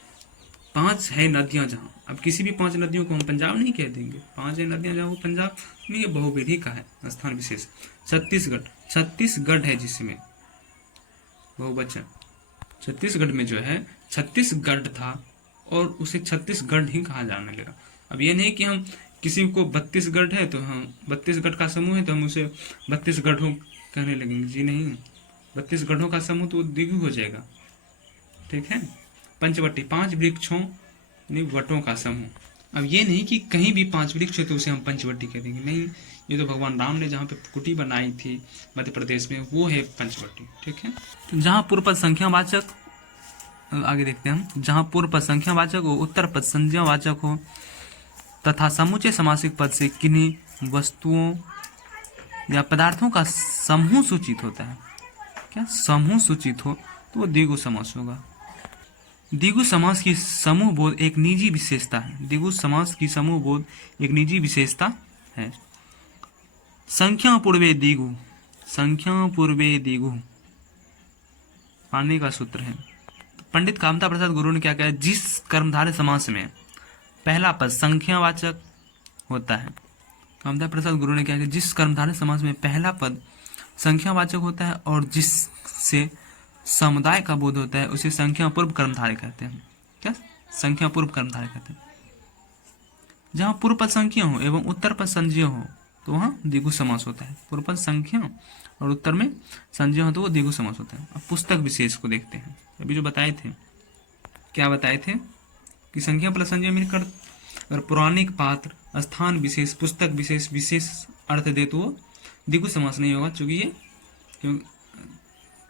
5 है नदियां जहां, अब किसी भी 5 नदियों को हम पंजाब नहीं कह देंगे, 5 है नदियां जहां, वो पंजाब में ये बहुव्रीहि का है, स्थान विशेष। छत्तीसगढ़, छत्तीसगढ़ है जिसमें बहुवचन, छत्तीसगढ़ में जो है छत्तीसगढ़ था और उसे छत्तीसगढ़ ही कहा जाने लगा। अब ये नहीं कि हम किसी को 32 गढ़ है तो हम 32 गढ़ का समूह है तो हम उसे 32 गढ़ों कहने लगेंगे, जी नहीं, 32 गढ़ों का समूह तो द्विगु हो जाएगा। ठीक है। पंचवटी, 5 वृक्षों वटों का समूह। अब ये नहीं कि कहीं भी 5 वृक्ष है तो उसे हम पंचवटी कह देंगे, नहीं, ये तो भगवान राम ने जहाँ पे कुटी बनाई थी मध्य प्रदेश में, वो है पंचवटी। ठीक है। तो जहाँ पूर्व पद संख्यावाचक, आगे देखते हैं हम, जहाँ पूर्व पद संख्यावाचक हो, उत्तर पद संज्ञावाचक हो तथा समुचे समासिक पद से किन्हीं वस्तुओं या पदार्थों का समूह सूचित होता है, क्या समूह सूचित हो, तो वो द्विगु समास होगा। द्विगु समास की समूह बोध एक निजी विशेषता है, द्विगु समास की समूह बोध एक निजी विशेषता है। संख्या पूर्वे द्विगु, संख्या पूर्वे द्विगु पाणिनि का सूत्र है। पंडित कामता प्रसाद गुरु ने क्या कहा, जिस कर्मधारय समास में पहला पद संख्यावाचक होता है, कामता प्रसाद गुरु ने क्या कहा, जिस कर्मधारय समास में पहला पद संख्यावाचक होता है और जिससे समुदाय का बोध होता है उसे संख्या पूर्व कर्मधारय कहते हैं। क्या, संख्या पूर्व कर्मधारय कहते हैं। जहां पूर्व पद संख्या हो एवं उत्तर पद संज्ञा हो तो वहां द्विगु समास होता है। पूर्व पद संख्या और उत्तर में संज्ञा हो तो वो द्विगु समास होता है। अब पुस्तक विशेष को देखते हैं। अभी जो बताए थे, क्या बताए थे कि संख्या प्लस संज्ञा मिलकर अगर पौराणिक पात्र, स्थान विशेष, पुस्तक विशेष विशेष अर्थ दे तो वो द्विगु समास नहीं होगा, चूंकि ये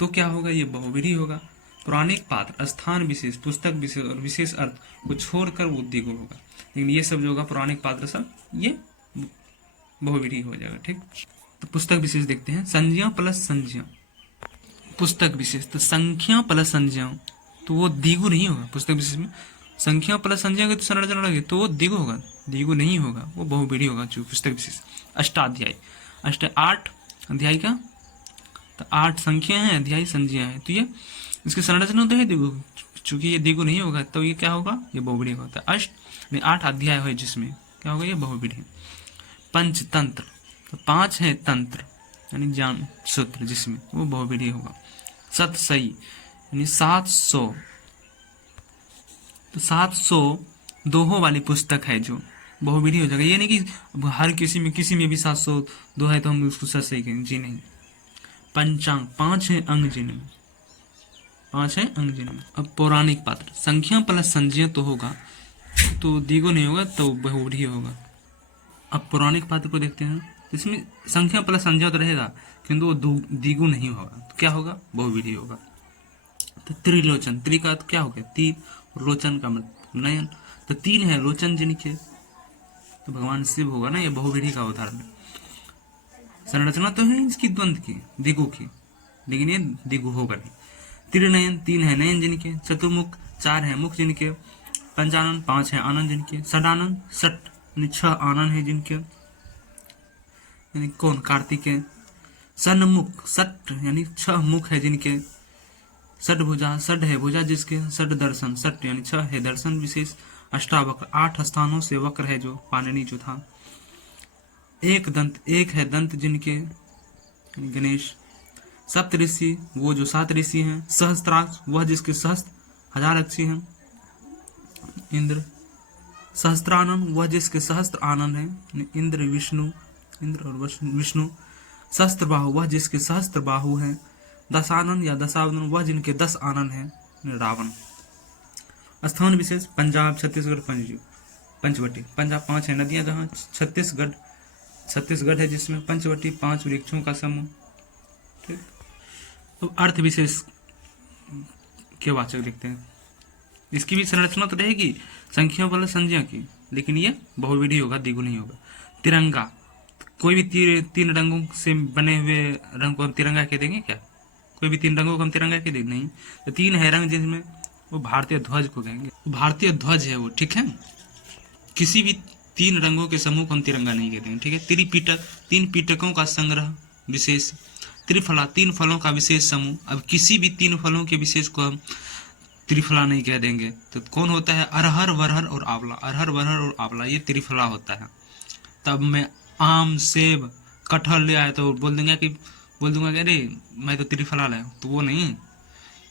तो क्या होगा, ये बहुव्रीहि होगा। पौराणिक पात्र, स्थान विशेष, पुस्तक विशेष और विशेष अर्थ को छोड़कर वो द्विगु होगा। लेकिन ये सब जो होगा पौराणिक पात्र सब ये बहुव्रीहि हो जाएगा। ठीक। तो पुस्तक विशेष देखते हैं। संज्ञा प्लस संज्ञा, पुस्तक विशेष, तो संख्या प्लस संज्ञा तो वो द्विगु नहीं होगा। पुस्तक विशेष में संख्या प्लस संज्ञा की तो संरचना लगे तो वो द्विगु होगा, द्विगु नहीं होगा, वो बहुव्रीहि होगा जो पुस्तक विशेष। अष्टाध्यायी, अष्ट 8 अध्याय का, तो 8 संख्या है, अध्याय संज्ञा है, तो ये इसकी संरचना तो है द्विगु, चूंकि ये द्विगु नहीं होगा तो ये क्या होगा, ये बहुविधि होता है। अष्ट 8 अध्याय है जिसमें क्या होगा, ये बहुविधि। पंचतंत्र, तो 5 है तंत्र यानी ज्ञान सूत्र जिसमें, वो बहुविधि होगा। सतसई यानी 700, तो 700 दोहों वाली पुस्तक है जो बहुविधि हो जाएगा। ये नहीं कि हर किसी में भी 702 है तो हम उसको सही कहें, जी नहीं। पंचांग 5 है अंग जिनमें, 5 है अंग जिनमें। अब पौराणिक पात्र, संख्या प्लस संज्ञा तो होगा, तो द्विगु नहीं होगा तो बहुविधि होगा। अब पौराणिक पात्र को देखते हैं, इसमें संख्या प्लस संज्ञा तो रहेगा किंतु वो द्विगु नहीं होगा, तो क्या होगा, बहुविधि होगा। तो त्रिलोचन, त्रि का क्या हो गया 3, और लोचन का मतलब नयन, तो 3 है लोचन जिनके, तो भगवान शिव होगा ना, ये बहुविधि का उदाहरण है। संरचना तो है इसकी द्वंद्व की, द्विगु की, लेकिन ये द्विगु होगा नहीं। त्रिनयन 3 है नयन जिनके, चतुर्मुख 4 है मुख जिनके, पंचानन 5 है आनंद जिनके, षडानन 6 आनंद है जिनके, यानी कौन, कार्तिकेय। सन्मुख 6 यानी 6 मुख है जिनके, षडभुजा 6 है भुजा जिसके, षड दर्शन 6 यानी 6 है दर्शन विशेष, अष्टावक्र 8 स्थानों से वक्र है जो पाणिनि जो था, एक दंत 1 है दंत जिनके गणेश, सप्तऋषि वो जो 7 ऋषि हैं, सहस्त्राक्ष वह जिसके सहस्त्र 1000 अक्षी हैं, इंद्र, सहस्त्रानन वह जिसके सहस्त्र आनंद है, इंद्र विष्णु, इंद्र और विष्णु, सहस्त्र बाहु वह जिसके सहस्त्र बाहु हैं, दशानन या दशावनन वह जिनके 10 आनंद हैं, रावण। स्थान विशेष पंजाब छत्तीसगढ़ पंचवटी, पंजाब 5 है नदियां जहाँ, छत्तीसगढ़ है जिसमें पंचवटी 5 वृक्षों का समूह। ठीक, तो अर्थ विशेष के वाचक देखते हैं, इसकी भी संरचना तो रहेगी संख्या वाला संज्ञा की, लेकिन ये बहुविधि होगा, द्विगु नहीं होगा। तिरंगा, कोई भी 3 रंगों से बने हुए रंग को हम तिरंगा कह देंगे क्या, कोई भी 3 रंगों को हम तिरंगा कह देंगे नहीं, तो 3 है रंग जिसमें, वो भारतीय ध्वज को कहेंगे, भारतीय ध्वज है वो, ठीक है। किसी भी 3 रंगों के समूह को हम तिरंगा नहीं कहते हैं, ठीक है। त्रिपीटक 3 पीटकों का संग्रह विशेष, त्रिफला 3 फलों का विशेष समूह, अब किसी भी 3 फलों के विशेष को हम त्रिफला नहीं कह देंगे, तो कौन होता है, अरहर वरहर और आंवला, अरहर वरहर और आंवला ये त्रिफला होता है। तब मैं आम सेब कटहल ले आया तो बोल दूंगा कि अरे मैं तो त्रिफला लाया, तो वो नहीं,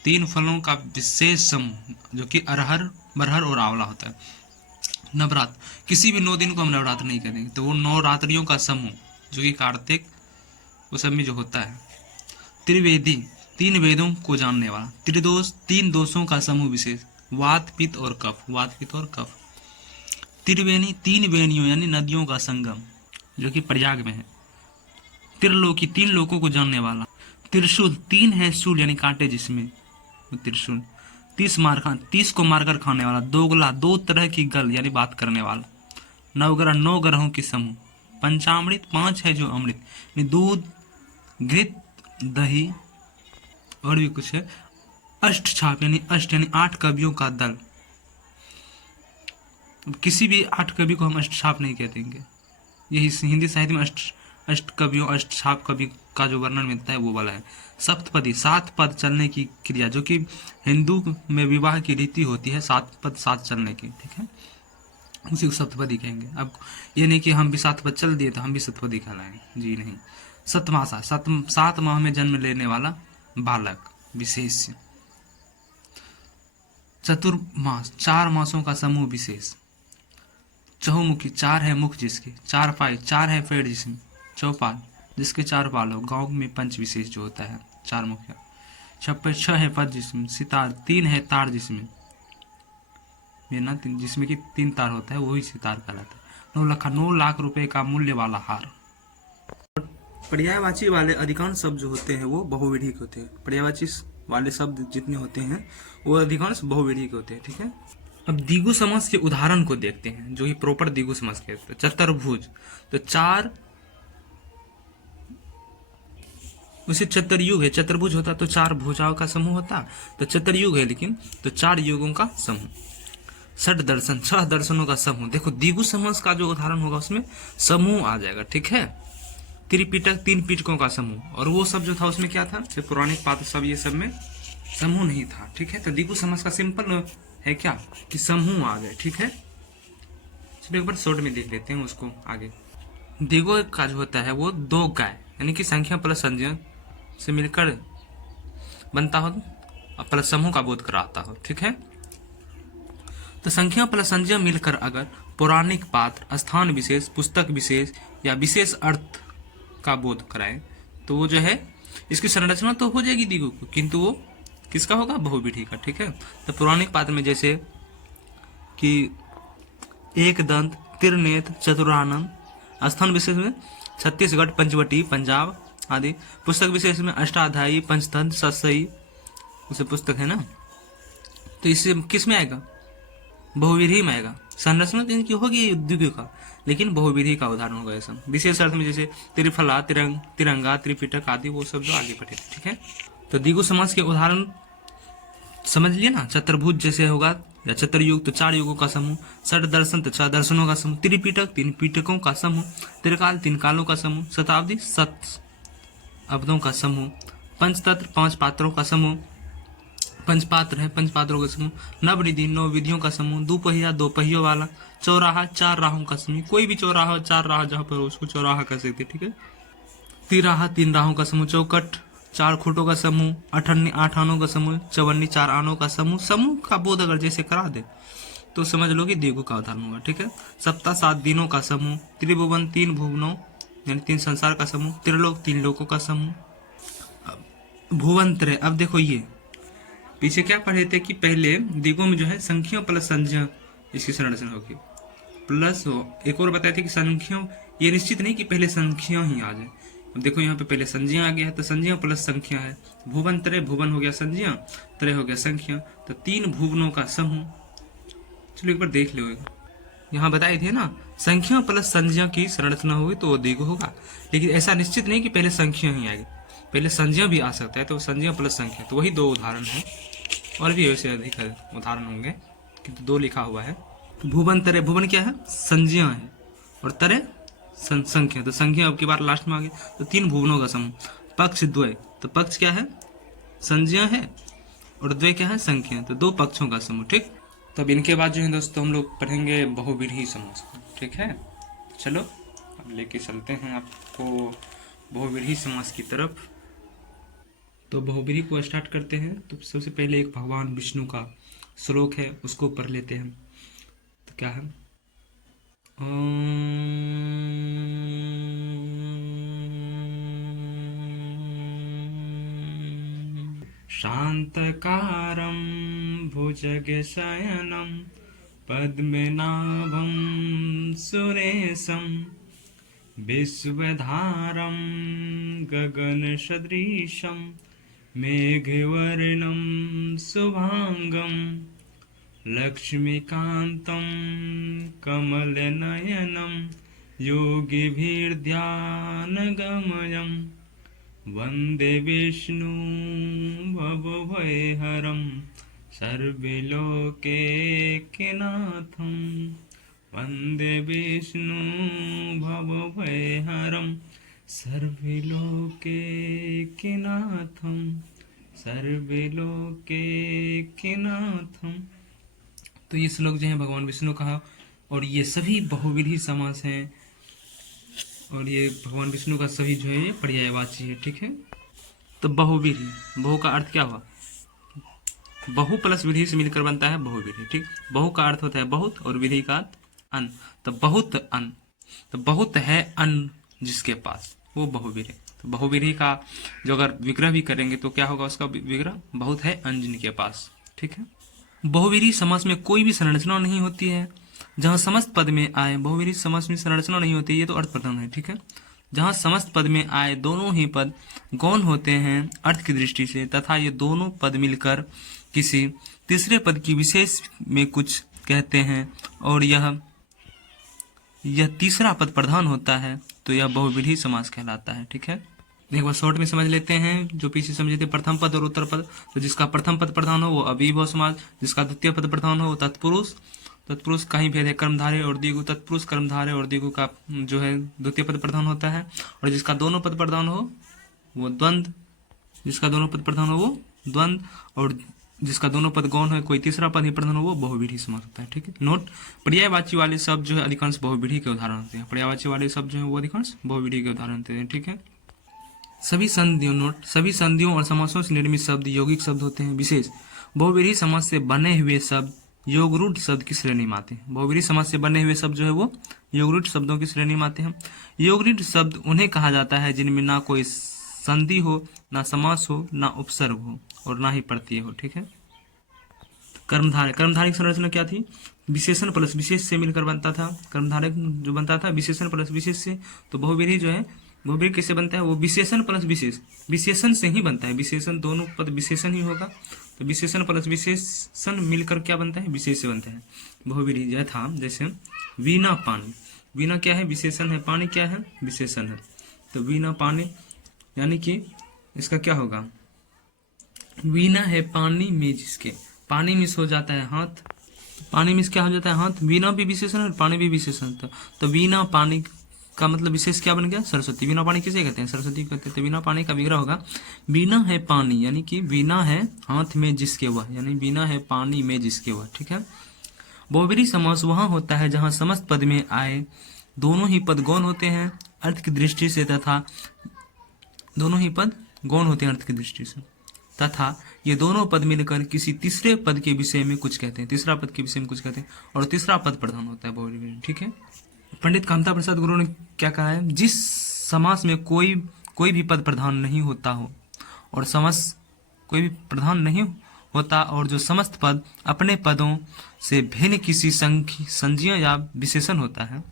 3 फलों का विशेष समूह जो कि अरहर बरहर और आंवला होता है। नवरात्र, किसी भी 9 दिन को हम नवरात्र नहीं करेंगे, तो वो 9 रात्रियों का समूह जो कि कार्तिक वो सब में जो होता है। त्रिवेदी 3 वेदों को जानने वाला। त्रिदोष 3 दोषों का समूह विशेष, वात पित्त और कफ, वात पित्त और कफ। त्रिवेणी 3 वेणियों यानी नदियों का संगम जो कि प्रयाग में है। त्रिलोकी 3 लोकों को जानने वाला। त्रिशूल 3 है शूल यानी कांटे जिसमें, त्रिशूल। 30 को मारकर खाने वाला। दोगला 2 तरह की गल यानी बात करने वाला। नवग्रह 9 ग्रहों की समूह। पंचामृत 5 है जो अमृत यानी दूध, घृत, दही और भी कुछ है। अष्ट छाप यानी 8 कवियों का दल। किसी भी 8 कवि को हम अष्ट छाप नहीं कह देंगे, यही हिंदी साहित्य में अष्ट कवियों, अष्ट छाप कवि का जो वर्णन मिलता है वो वाला है। सप्तपदी 7 पद चलने की क्रिया जो कि हिंदू में विवाह की रीति होती है, 7 पद 7 चलने की, ठीक है, उसी को सप्तपदी कहेंगे। अब ये नहीं कि हम भी 7 पद चल दिए तो हम भी सप्तपदी कहलाएंगे, जी नहीं। सतमासा 7 माह में जन्म लेने वाला बालक विशेष। चतुर्मास 4 मासों का समूह विशेष। चहुमुखी 4 है मुख जिसके। 4 पाई 4 है पेड़ जिसमें। चौपाल जिसके 4 पाल हो। गांव में पंच विशेष जो होता है 4 मुखिया। छप्पर 6 है पद जिसमें। सितार 3 है तार जिसमें, ना जिसमें कि 3 तार होता है वही सितार कहलाता है। 9 लाख रुपए का मूल्य वाला हार। पर्यायवाची वाले अधिकांश शब्द जो होते हैं वो बहुविधि के होते हैं। पर्यायवाची वाले शब्द जितने होते हैं वो अधिकांश बहुविधि के होते हैं, ठीक है। अब द्विगु समास के उदाहरण को देखते हैं जो कि प्रॉपर द्विगु समास कहते हैं। चतुर्भुज तो 4, उसे चतुर्युग है। चतुर्भुज होता तो 4 भुजाओं का समूह होता, तो चतुर्युग है लेकिन तो 4 युगों का समूह। षट दर्शन 6 दर्शनों का समूह। देखो द्विगु समास का जो उदाहरण होगा उसमें समूह आ जाएगा, ठीक है। त्रिपिटक 3 पिटकों का समूह, और वो सब जो था उसमें क्या था, जो पौराणिक पात्र सब, ये सब में समूह नहीं था। ठीक है, तो द्विगु समास का सिंपल है क्या कि समूह आ गए। ठीक है, चलो एक बार शॉर्ट में देख लेते हैं उसको आगे। द्विगु का जो होता है वो दो गाय यानी कि संख्या प्लस संज्ञा से मिलकर बनता हो और प्लस समूह का बोध कराता हो। ठीक है, तो संख्या प्लस संज्ञा मिलकर अगर पौराणिक पात्र, स्थान विशेष, पुस्तक विशेष या विशेष अर्थ का बोध कराए तो वो जो है इसकी संरचना तो हो जाएगी द्विगु को, किंतु वो किसका होगा, बहुविधी का। ठीक है, तो पौराणिक पात्र में जैसे कि एक दंत, त्रिनेत्र, चतुरानन, स्थान विशेष में छत्तीसगढ़, पंचवटी, पंजाब आदि, पुस्तक विशेष में अष्टाध्यायी, पंचतंत्र, सतसई, उसे पुस्तक है ना, तो इससे किस में आएगा, बहुविधी में आएगा। संरचना तो इनकी होगी द्विगु का, लेकिन बहुविधी का उदाहरण होगा ऐसा। विशेष अर्थ में जैसे त्रिफला, तिरंगा, त्रिपिटक आदि, वो सब जो आगे बढ़े। ठीक है, तो द्विगु समास के उदाहरण समझ लिए ना। चतुर्भुज जैसे होगा या चतुर्युग तो 4 युगों का समूह, षट दर्शन तो 6 दर्शनों का समूह, त्रिपिटक 3 पिटकों का समूह, त्रिकाल 3 कालों का समूह, शताब्दी 7 अब्दों का समूह, पंचतंत्र 5 पात्रों का समूह, पंचपात्र है 5 पात्रों का समूह, नवनिधि 9 विधियों का समूह, दुपहिया 2 पहियों वाला, चौराहा 4 राहों का समूह, कोई भी चौराहा 4 राह जहाँ पर हो उसको चौराहा कह सकते। ठीक है, तिराहा 3 राहों का समूह, चौकट 4 खूंटों का समूह, अठन्नी 8 आनों का समूह, चवन्नी 4 आनों का समूह। समूह का बोध अगर जैसे करा दे तो समझ लो कि द्विगु का उदाहरण होगा। ठीक है, सप्ताह 7 दिनों का समूह, त्रिभुवन 3 भुवनों यानी 3 संसार का समूह, त्रिलोक 3 लोकों का समूह, भुवंत्र। अब देखो ये पीछे क्या पढ़े थे कि पहले द्विगु में जो है संख्या प्लस संज्ञा इसकी संरचना होगी, प्लस एक और बताए थे कि संख्या ये निश्चित नहीं कि पहले संख्या ही आ जाए। अब देखो यहाँ पे पहले संज्ञा आ गया है तो संज्ञा प्लस संख्या है, भुवन त्रय, भुवन हो गया संज्ञा, त्रय हो गया संख्या, तो 3 भुवनों का समूह। चलो एक बार देख लो, यहाँ बताए थे ना संख्या प्लस संज्ञा की संरचना होगी तो वो द्विगु होगा, लेकिन ऐसा निश्चित नहीं कि पहले संख्या ही आएगी, पहले संज्ञा भी आ सकता है, तो संज्ञा प्लस संख्या। तो वही 2 उदाहरण है, और भी वैसे अधिक उदाहरण होंगे किंतु 2 लिखा हुआ है। तो भुवन त्रय, भुवन क्या है, संज्ञा है, और त्रय संख्या, तो संख्या अब की बार लास्ट में आ गया, तो 3 भुवनों का समूह। पक्ष द्वय, तो पक्ष क्या है, संज्ञा है, और द्वय क्या है, संख्या, तो 2 पक्षों का समूह। ठीक, तब इनके बाद जो है दोस्तों हम लोग पढ़ेंगे बहुविधी समास। ठीक है, चलो अब लेके चलते हैं आपको बहुविधी समास की तरफ। तो बहुविधी को स्टार्ट करते हैं। तो सबसे पहले एक भगवान विष्णु का श्लोक है, उसको पढ़ लेते हैं। तो क्या है, शांतकारं भुजगशयनं पद्मनाभं सुरेशं विश्वधारं गगनसदृशं मेघवर्णं शुभांगं लक्ष्मीकान्तं कमलनयनं योगिभिर्ध्यानगमनं वन्दे विष्णु भवभयहरं सर्वलोकैकनाथं, वन्दे विष्णु भवभयहरं सर्वलोकैकनाथं, सर्वलोकैकनाथं। तो ये श्लोक जो है भगवान विष्णु का, और ये सभी बहुविधी समास हैं, और ये भगवान विष्णु का सभी जो है ये पर्यायवाची है। ठीक है, तो बहुविधी, बहु का अर्थ क्या हुआ, बहु प्लस विधि से मिलकर बनता है बहुविधी। ठीक, बहु का अर्थ होता है बहुत, और विधि का अन्न, तो बहुत अन्न, तो बहुत है अन्न जिसके पास, वो बहुविधी। तो बहुविधी का जो अगर विग्रह भी करेंगे तो क्या होगा उसका विग्रह, बहुत है अन्न जिनके पास। ठीक है, बहुविधी समास में कोई भी संरचना नहीं होती है, जहाँ समस्त पद में आए। बहुविधी समास में संरचना नहीं होती, ये तो अर्थ प्रधान है। ठीक है, जहाँ समस्त पद में आए दोनों ही पद गौण होते हैं अर्थ की दृष्टि से, तथा ये दोनों पद मिलकर किसी तीसरे पद की विशेष में कुछ कहते हैं, और यह तीसरा पद प्रधान होता है, तो यह बहुविधी समास कहलाता है। ठीक है, एक बार शॉर्ट में समझ लेते हैं, जो पीछे समझे थे प्रथम पद और उत्तर पद। तो जिसका प्रथम पद प्रधान हो वो अव्ययीभाव समास, जिसका द्वितीय पद प्रधान हो वो तत्पुरुष, तत्पुरुष का ही भेद है, कर्मधारय और द्विगु। तत्पुरुष कर्मधारय और द्विगु का जो है द्वितीय पद प्रधान होता है, और जिसका दोनों पद प्रधान हो वो द्वंद्व, जिसका दोनों पद प्रधान हो वो द्वंद्व, और जिसका दोनों पद गौण है, कोई तीसरा पद ही प्रधान हो वो बहुव्रीहि समास होता है। ठीक है, नोट, पर्यायवाची वाले शब्द जो है अधिकांश बहुव्रीहि के उदाहरण होते हैं। पर्यायवाची वाले शब्द जो है वो अधिकांश बहुव्रीहि के उदाहरण होते हैं। ठीक है, सभी संधियों, नोट, सभी संधियों और समासों से निर्मित शब्द यौगिक शब्द होते हैं। विशेष बहुव्रीहि समास से बने हुए शब्द योगरूढ़ शब्द की श्रेणी में आते हैं। बहुव्रीहि समास से बने हुए शब्द जो है वो योगरूढ़ शब्दों की श्रेणी में आते हैं। योगरूढ़ शब्द उन्हें कहा जाता है जिनमें ना कोई संधि हो, ना समास हो, ना उपसर्ग हो, और ना ही प्रत्यय हो। ठीक है, कर्मधारय, कर्मधारय की संरचना क्या थी? विशेषण प्लस विशेष से मिलकर बनता था। कर्मधारय जो बनता था विशेषण प्लस विशेष से। तो बहुव्रीहि जो है, बहुव्रीहि किससे बनता है? वो विशेषण प्लस विशेष, विशेषण से ही बनता है। विशेषण, दोनों पद विशेषण ही होगा, तो विशेषण प्लस विशेषण मिलकर क्या बनता है? विशेष से बनता है बहुव्रीहि। यह था जैसे वीणा पानी, वीणा क्या है? विशेषण है, पानी क्या है? विशेषण है। तो वीणा पानी यानी कि इसका क्या होगा? वीणा है पानी में जिसके, पानी मिस हो जाता है हाथ, पानी मिस क्या हो जाता है? हाथ। वीणा भी विशेषण है, पानी भी विशेषण था। तो वीणा पानी का मतलब विशेष क्या बन गया? सरस्वती। वीणा पानी किसे कहते हैं? सरस्वती कहते हैं। तो वीणा पानी का विग्रह होगा वीणा है पानी, यानी कि वीणा है हाथ में जिसके वह, यानी वीणा है पानी में जिसके वह। ठीक है, बहुव्रीहि समास वहां होता है जहां समस्त पद में आए दोनों ही पद गौण होते हैं अर्थ की दृष्टि से, तथा दोनों ही पद गौण होते हैं अर्थ की दृष्टि से, तथा ये दोनों पद मिलकर किसी तीसरे पद के विषय में कुछ कहते हैं, तीसरा पद के विषय में कुछ कहते हैं, और तीसरा पद प्रधान होता है बहुव्रीहि में। ठीक है, पंडित कामता प्रसाद गुरु ने क्या कहा है? जिस समास में कोई भी पद प्रधान नहीं होता हो, और समास कोई भी प्रधान नहीं होता, और जो समस्त पद अपने पदों से भिन्न किसी संज्ञा या विशेषण होता है।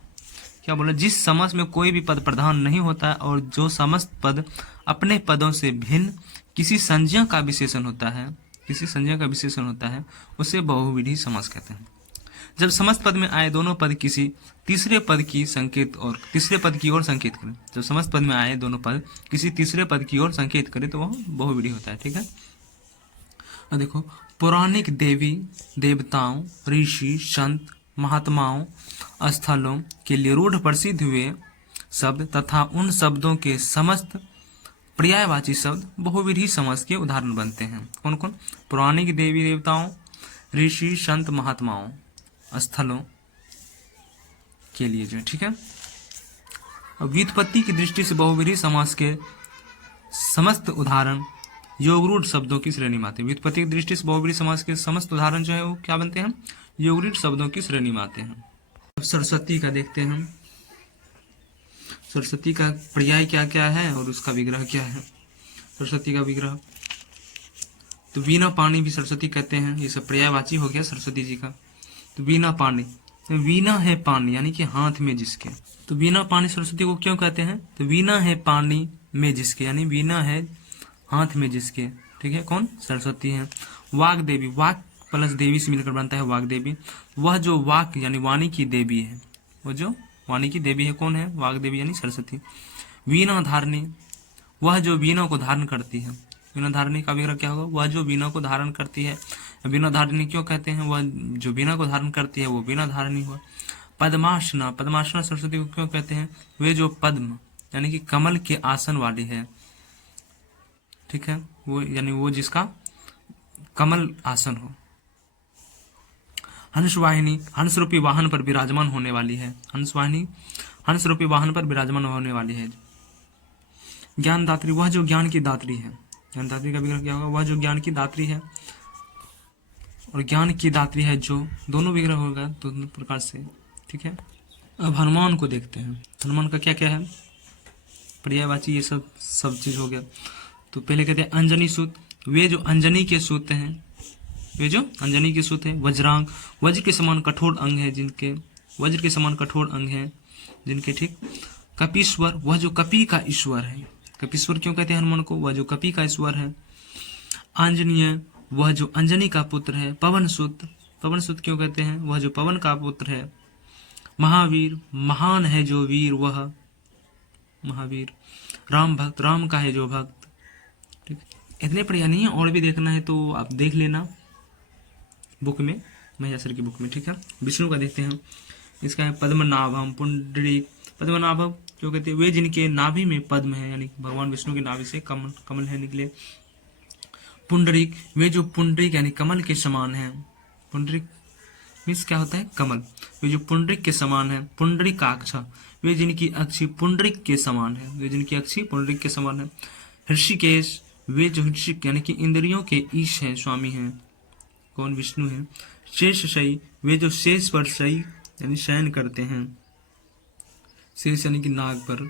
क्या बोला? जिस समास में कोई भी पद प्रधान नहीं होता, और जो समस्त पद अपने पदों से भिन्न किसी संज्ञा का विशेषण होता है, किसी संज्ञा का विशेषण होता है, उसे बहुव्रीहि समास कहते हैं। जब समस्त पद में आए दोनों पद किसी तीसरे पद की संकेत और तीसरे पद की ओर संकेत करें, जब समस्त पद में आए दोनों पद किसी तीसरे पद की ओर संकेत करें तो वह बहुव्रीहि होता है। ठीक है, और देखो, पौराणिक देवी देवताओं, ऋषि, संत, महात्माओं, स्थलों के लिए रूढ़ प्रसिद्ध हुए शब्द तथा उन शब्दों के समस्त पर्यायवाची शब्द बहुव्रीहि समास के उदाहरण बनते हैं। कौन कौन? पौराणिक देवी देवताओं, ऋषि, संत, महात्माओं, स्थलों के लिए जो। ठीक है, और व्युत्पत्ति की दृष्टि से बहुव्रीहि समास के समस्त उदाहरण योगरूढ़ शब्दों की श्रेणी में आते हैं। व्युत्पत्ति की दृष्टि से बहुव्रीहि समास के समस्त उदाहरण जो है वो क्या बनते हैं? योगरूढ़ शब्दों की श्रेणी में आते हैं। अब सरस्वती का देखते हैं हम। सरस्वती का पर्याय क्या क्या है और उसका विग्रह क्या है? सरस्वती का विग्रह, तो वीणा पानी भी सरस्वती कहते हैं, ये सब पर्यायवाची हो गया सरस्वती जी का। तो वीणा पानी, तो वीणा है पानी यानी कि हाथ में जिसके, तो वीणा पानी सरस्वती को क्यों कहते हैं? तो वीणा है पानी में जिसके, यानी वीणा है हाथ में जिसके। ठीक है, कौन? सरस्वती है। वाग देवी, वाक प्लस देवी से मिलकर बनता है वाग देवी। वह जो वाक यानी वाणी की देवी है, वो जो वाणी की देवी है कौन है? वाग देवी यानी सरस्वती। वीणा धारणी, वह जो वीणा को धारण करती है। वीणा धारणी का विग्रह क्या होगा? वह जो वीणा को धारण करती है। वीणा धारणी क्यों कहते हैं? वह जो वीणा को धारण करती है वो वीणा धारणी हुआ। पद्मासना, पद्मासना सरस्वती को क्यों कहते हैं? वे जो पद्म यानी कि कमल के आसन वाली है। ठीक है, वो यानी वो जिसका कमल आसन हो। हंसवाहिनी, हंस रूपी वाहन पर विराजमान होने वाली है। हंसवाहिनी हंस रूपी वाहन पर विराजमान होने वाली है। ज्ञानदात्री, वह जो ज्ञान की दात्री है। ज्ञानदात्री का विग्रह क्या होगा? वह जो ज्ञान की दात्री है, और ज्ञान की दात्री है जो, दोनों विग्रह होगा दोनों प्रकार से। ठीक है, अब हनुमान को देखते हैं। हनुमान का क्या क्या है? पर्यायवाची ये सब चीज हो गया। तो पहले कहते हैं अंजनी सूत, वे जो अंजनी के सूत हैं, वे जो अंजनी के सूत हैं। वज्रांग, वज्र के समान कठोर अंग है जिनके, वज्र के समान कठोर अंग है जिनके। ठीक, कपीश्वर, वह जो कपी का ईश्वर है। कपीश्वर क्यों कहते हैं हनुमान को? वह जो कपी का ईश्वर है। आंजनीय, वह जो अंजनी का पुत्र है। पवन सुत, पवन सुत क्यों कहते हैं? वह जो पवन का पुत्र है। महावीर, महान है जो वीर वह महावीर। राम भक्त, राम का है जो भक्त। ठीक, इतने पढ़िया नहीं है, और भी देखना है तो आप देख लेना बुक में, महेश्वर की बुक में, ठीक है। विष्णु का देखते हैं, इसका है पद्मनाभम पुंडरीक। पद्मनाभम जो कहते हैं वे जिनके नाभि में पद्म है, यानी भगवान विष्णु की नाभि से कमल कमल है निकले। पुंडरीक वे जो पुंडरीक यानी कमल के समान है। पुंडरीक मीन्स क्या होता है, कमल। वे जो पुंडरीक के समान है। पुंडरीकाक्ष वे जिनकी अक्षी पुंडरीक के समान है। वे जिनकी अक्षी पुंडरीक के समान है। ऋषिकेश वे जो ऋषिक यानी कि इंद्रियों के ईश है, स्वामी हैं। कौन, विष्णु है। शेषशायी वे जो शेष पर शयी यानी शयन करते हैं, शेष यानी कि नाग पर।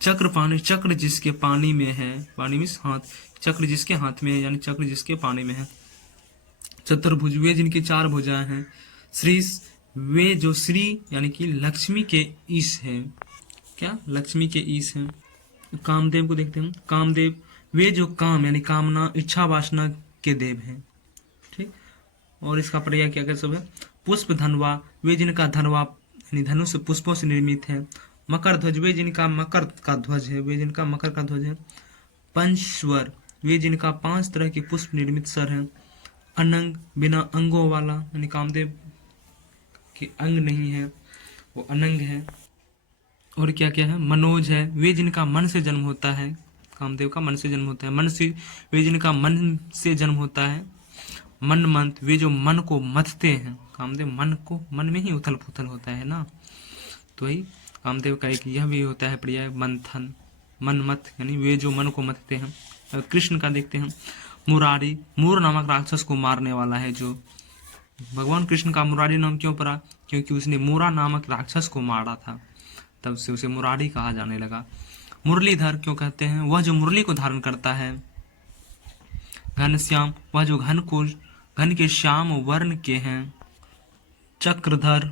चक्रपाणी चक्र जिसके पानी में है, पानी में हाथ, चक्र जिसके हाथ में है यानी चक्र जिसके पानी में है। चतुर्भुज वे जिनकी 4 भुजाएं हैं। श्री वे जो श्री यानी कि लक्ष्मी के ईश है। क्या, लक्ष्मी के ईश है। कामदेव को देखते हैं, कामदेव वे जो काम यानी कामना इच्छा वासना के देव हैं, ठीक। और इसका पर्याय क्या क्या सब है। पुष्प धनवा वे जिनका धनवा यानी धनुष पुष्पों से निर्मित है। मकर ध्वज वे जिनका मकर का ध्वज है, वे जिनका मकर का ध्वज है। पंचस्वर वे जिनका 5 तरह के पुष्प निर्मित सर है। अनंग बिना अंगों वाला यानी कामदेव के अंग नहीं है, वो अनंग है। और क्या क्या है, मनोज है वे जिनका मन से जन्म होता है। कामदेव का मन से जन्म होता है। मनसी वे जिनका मन से जन्म होता है। मनमंत वे जो मन को मथते हैं। कामदेव मन को, मन में ही उथल पुथल होता है ना, तो वही कामदेव का एक यह भी होता है पर्याय मंथन, मनमत यानी वे जो मन को मथते हैं। कृष्ण का देखते हैं, मुरारी मूर नामक राक्षस को मारने वाला है। जो भगवान कृष्ण का मुरारी नाम क्यों पड़ा, क्योंकि उसने मूरा नामक राक्षस को मारा था, तब से उसे मुरारी कहा जाने लगा। मुरलीधर क्यों कहते हैं, वह जो मुरली को धारण करता है। घनश्याम वह जो घन के श्याम वर्ण के हैं। चक्रधर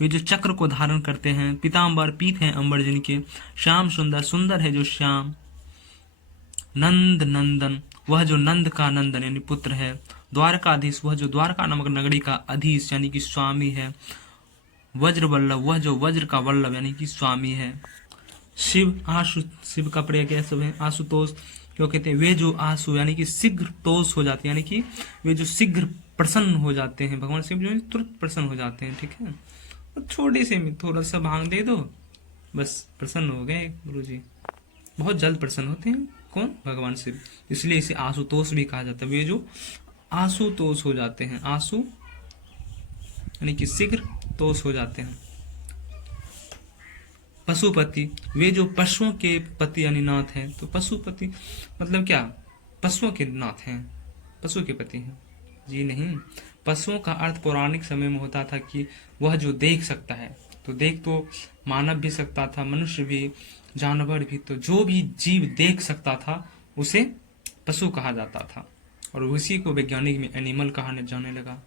वे जो चक्र को धारण करते हैं। पीताम्बर पीत हैं अंबर जिनके। श्याम सुंदर सुंदर है जो श्याम। नंद नंदन वह जो नंद का नंदन यानी पुत्र है। द्वारकाधीश वह जो द्वारका नामक नगरी का अधीश यानी कि स्वामी है। वज्र वल्लभ वह जो वज्र का वल्लभ यानी कि स्वामी है। शिव आशु शिव का पर्याय क्या सब है। आशुतोष क्यों कहते हैं, वे जो आशु यानी कि शीघ्र तोष हो जाते हैं, यानी कि वे जो शीघ्र प्रसन्न हो जाते हैं। भगवान शिव जो तुरंत प्रसन्न हो जाते हैं, ठीक है। छोटे से में थोड़ा सा भांग दे दो, बस प्रसन्न हो गए गुरु जी, बहुत जल्द प्रसन्न होते हैं। कौन, भगवान शिव। इसलिए इसे आशुतोष भी कहा जाता है। वे जो आशुतोष हो जाते हैं, आशु यानी कि शीघ्र तोष हो जाते हैं। पशुपति वे जो पशुओं के पति यानी नाथ हैं। तो पशुपति मतलब क्या, पशुओं के नाथ हैं, पशु के पति हैं जी नहीं। पशुओं का अर्थ पौराणिक समय में होता था कि वह जो देख सकता है। तो देख तो मानव भी सकता था, मनुष्य भी, जानवर भी, तो जो भी जीव देख सकता था उसे पशु कहा जाता था, और उसी को वैज्ञानिक में एनिमल कहा जाने लगा।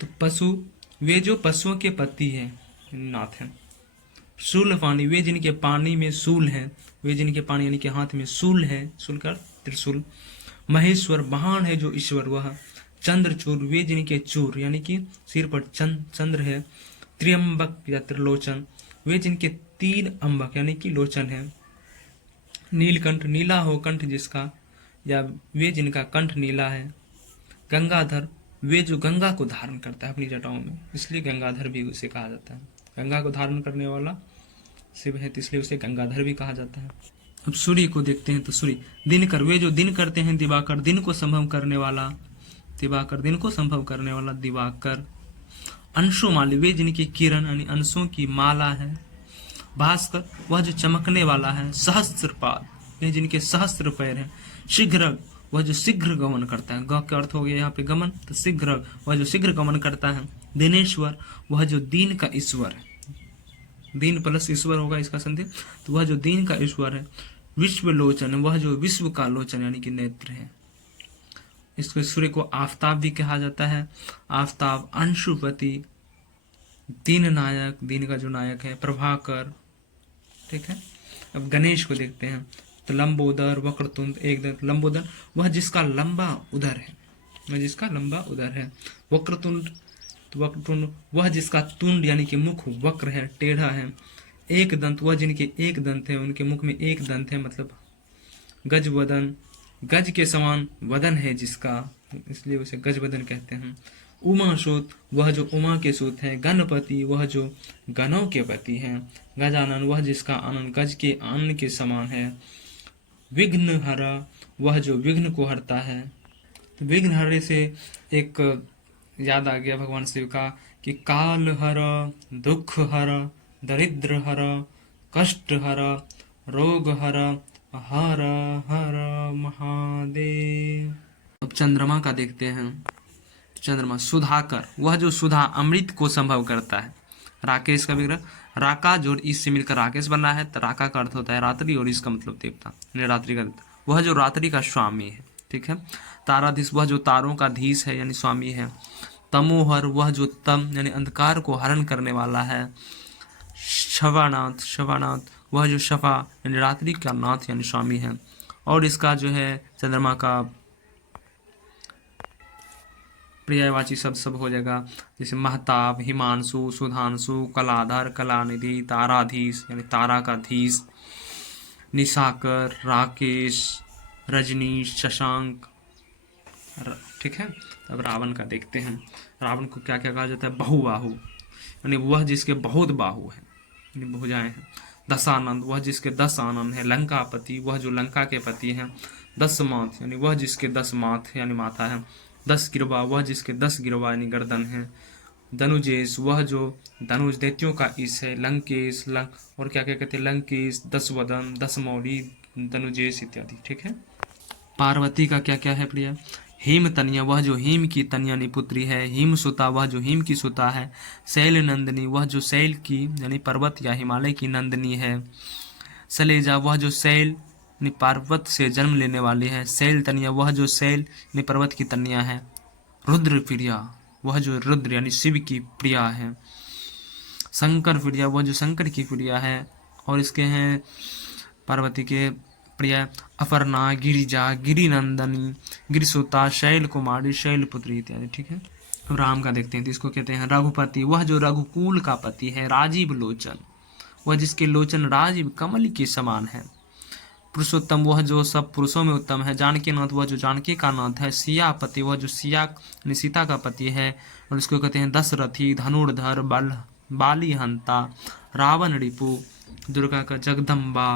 तो पशु वे जो पशुओं के पति हैं, नाथ हैं। शूलपाणी वे जिनके पानी में शूल है। वे जिनके पानी यानी कि हाथ में शूल है, शूल का त्रिशूल। महेश्वर महान है जो ईश्वर वह। चंद्रचूर वे जिनके चूर यानी कि सिर पर चंद्र है। त्र्यंबक या त्रिलोचन वे जिनके 3 अंबक यानी कि लोचन है। नीलकंठ नीला हो कंठ जिसका, या वे जिनका कंठ नीला है। गंगाधर वे जो गंगा को धारण करता है अपनी जटाओं में, इसलिए गंगाधर भी उसे कहा जाता है। गंगा को धारण करने वाला शिव है, तो इसलिए उसे गंगाधर भी कहा जाता है। अब सूर्य को देखते हैं, तो सूर्य दिनकर वे जो दिन करते हैं। दिवाकर दिन को संभव करने वाला, दिवाकर दिन को संभव करने वाला दिवाकर। अंशुमाली वे जिनकी किरण यानी अंशों की माला है। भास्कर वह जो चमकने वाला है। सहस्त्रपाद वे जिनके सहस्त्र पैर हैं। शीघ्र वह जो शीघ्र गमन करता है। ग का अर्थ हो गया यहाँ पे गमन, तो शीघ्र वह जो शीघ्र गमन करता है। दिनेश्वर वह जो दीन का ईश्वर है। दीन प्लस ईश्वर होगा इसका संदेश, तो वह जो दीन का ईश्वर है। विश्व लोचन वह जो विश्व का लोचन यानी कि नेत्र है। इसको सूर्य को आफताब भी कहा जाता है। आफताब अंशुपति दीन नायक, दीन का जो नायक है। प्रभाकर, ठीक है। अब गणेश को देखते हैं, तो लंबोदर वक्रतुंड एक दंत। लंबोदर वह जिसका लंबा उदर है, वह जिसका लंबा उदर है। वक्रतुंड तो वक्रतुंड वह जिसका तुंड यानी कि मुख वक्र है, टेढ़ा है। एक दंत वह जिनके एक दंत है, उनके मुख में एक दंत है, मतलब गज वदन गज के समान वदन है जिसका, इसलिए उसे गज वदन कहते हैं। उमा सुत वह जो उमा के सुत है। गणपति वह जो गणों के पति हैं। गजानन वह जिसका आनंद गज के आनन के समान है। विघ्नहरा वह जो विघ्न को हरता है। तो विघ्नहरे से एक याद आ गया भगवान शिव का कि काल हर, दुख हर, दरिद्र हर, कष्ट हर, रोग हर, हर हर महादेव। अब चंद्रमा का देखते हैं। चंद्रमा सुधाकर वह जो सुधा अमृत को संभव करता है। राकेश का विग्रह, राका जो इससे मिलकर राकेश बना है, तो राका का अर्थ होता है रात्रि और इसका मतलब देवता, रात्रि का देवता। वह जो रात्रि का स्वामी है, ठीक है। ताराधीश वह जो तारों का धीश है यानी स्वामी है। तमोहर वह जो तम यानी अंधकार को हरण करने वाला है। शवानाथ, शवानाथ वह जो शफा यानी रात्रि का नाथ यानी स्वामी है। और इसका जो है चंद्रमा का पर्यायवाची शब्द सब हो जाएगा, जैसे महताब, हिमांशु, सुधांशु, कलाधर, कलानिधि, ताराधीश यानी तारा का धीश, निशाकर, राकेश, रजनीश, शशांक, ठीक है। अब रावण का देखते हैं। रावण को क्या क्या कहा जाता है? बहुबाहु यानी वह जिसके बहुत बाहु है यानी भुजाएं हैं। दशानंद वह जिसके 10 आनंद है। लंकापति वह जो लंका के पति हैं। 10 माथ यानी वह जिसके 10 माथ यानी माथा है। 10 गिरवा वह जिसके 10 गिरवा यानी गर्दन है। धनुजेश वह जो धनुष दैत्यों का ईश है। लंकेश और क्या क्या कहते हैं? लंकेश, 10 वदन, 10 मौली, धनुजेश इत्यादि, ठीक है। पार्वती का क्या क्या है प्रिय? हेम तनिया वह जो हेम की तनियानी पुत्री है। हिम सुता वह जो हिम की सुता है। शैल नंदनी वह जो शैल की यानी पर्वत या हिमालय की नंदनी है। शैलेजा वह जो शैल यानी पर्वत से जन्म लेने वाली है। शैल तनिया वह जो शैल यानी पर्वत की तनिया है। रुद्र प्रिया वह जो रुद्र यानी शिव की प्रिया है। शंकर प्रिया वह जो शंकर की प्रिया है। और इसके हैं पार्वती के प्रिय अपर्णा, गिरिजा, गिरिनंदनी, गिरिसुता, शैल कुमारी, शैलपुत्री इत्यादि, ठीक है। राम का देखते हैं तो इसको कहते हैं रघुपति वह जो रघुकुल का पति है। राजीव लोचन वह जिसके लोचन राजीव कमल के समान है। पुरुषोत्तम वह जो सब पुरुषों में उत्तम है। जानकी नाथ वह जो जानकी का नाथ है। सियापति वह जो सिया यानी सीता का पति है। और इसको कहते हैं दशरथी, धनुर्धर, बाली हंता, रावण रिपु, दुर्गा का जगदम्बा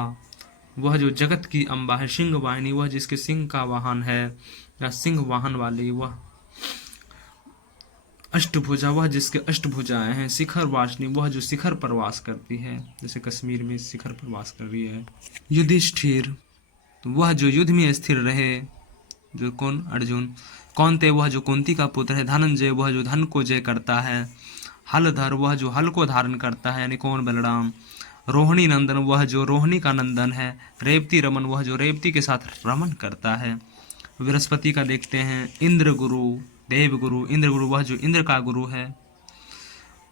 वह जो जगत की अम्बा है। सिंह वाहिनी वह जिसके सिंह का वाहन है या सिंह वाहन वाली वह। अष्टभुजा वह जिसके अष्टभुजाएं हैं। शिखर वासिनी वह जो शिखर पर वास करती है, जैसे कश्मीर में शिखर पर वास कर रही है। युधिष्ठिर वह जो युद्ध में स्थिर रहे, जो कौन? अर्जुन। कौनते वह जो कुंती का पुत्र है। धनंजय वह जो धन को जय करता है। हलधर वह जो हल को धारण करता है यानी कौन? बलराम। रोहिणी नंदन वह जो रोहिणी का नंदन है। रेवती रमन वह जो रेवती के साथ रमन करता है। बृहस्पति का देखते हैं। इंद्र गुरु, देव गुरु। इंद्र गुरु वह जो इंद्र का गुरु है।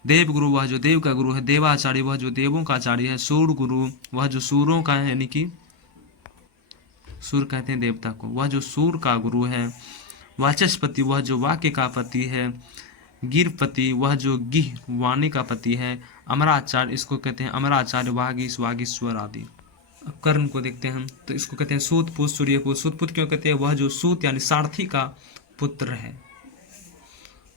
देव गुरु वह जो देव का गुरु है। देवाचार्य वह जो देवों का आचार्य है। सूर गुरु वह जो सूरों का है यानी कि सूर कहते हैं देवता को, वह जो सूर का गुरु है। वाचस्पति वह जो वाक्य का पति है। गिरपति वह जो गिह वाणी का पति है। अमराचार्य इसको कहते हैं अमराचार्य, वागीश, वागीश्वर आदि। अब कर्ण को देखते हैं तो इसको कहते हैं सूतपुत्र, सूर्यपुत्र। सूतपुत्र क्यों कहते हैं? वह जो सूत यानी सारथी का पुत्र है।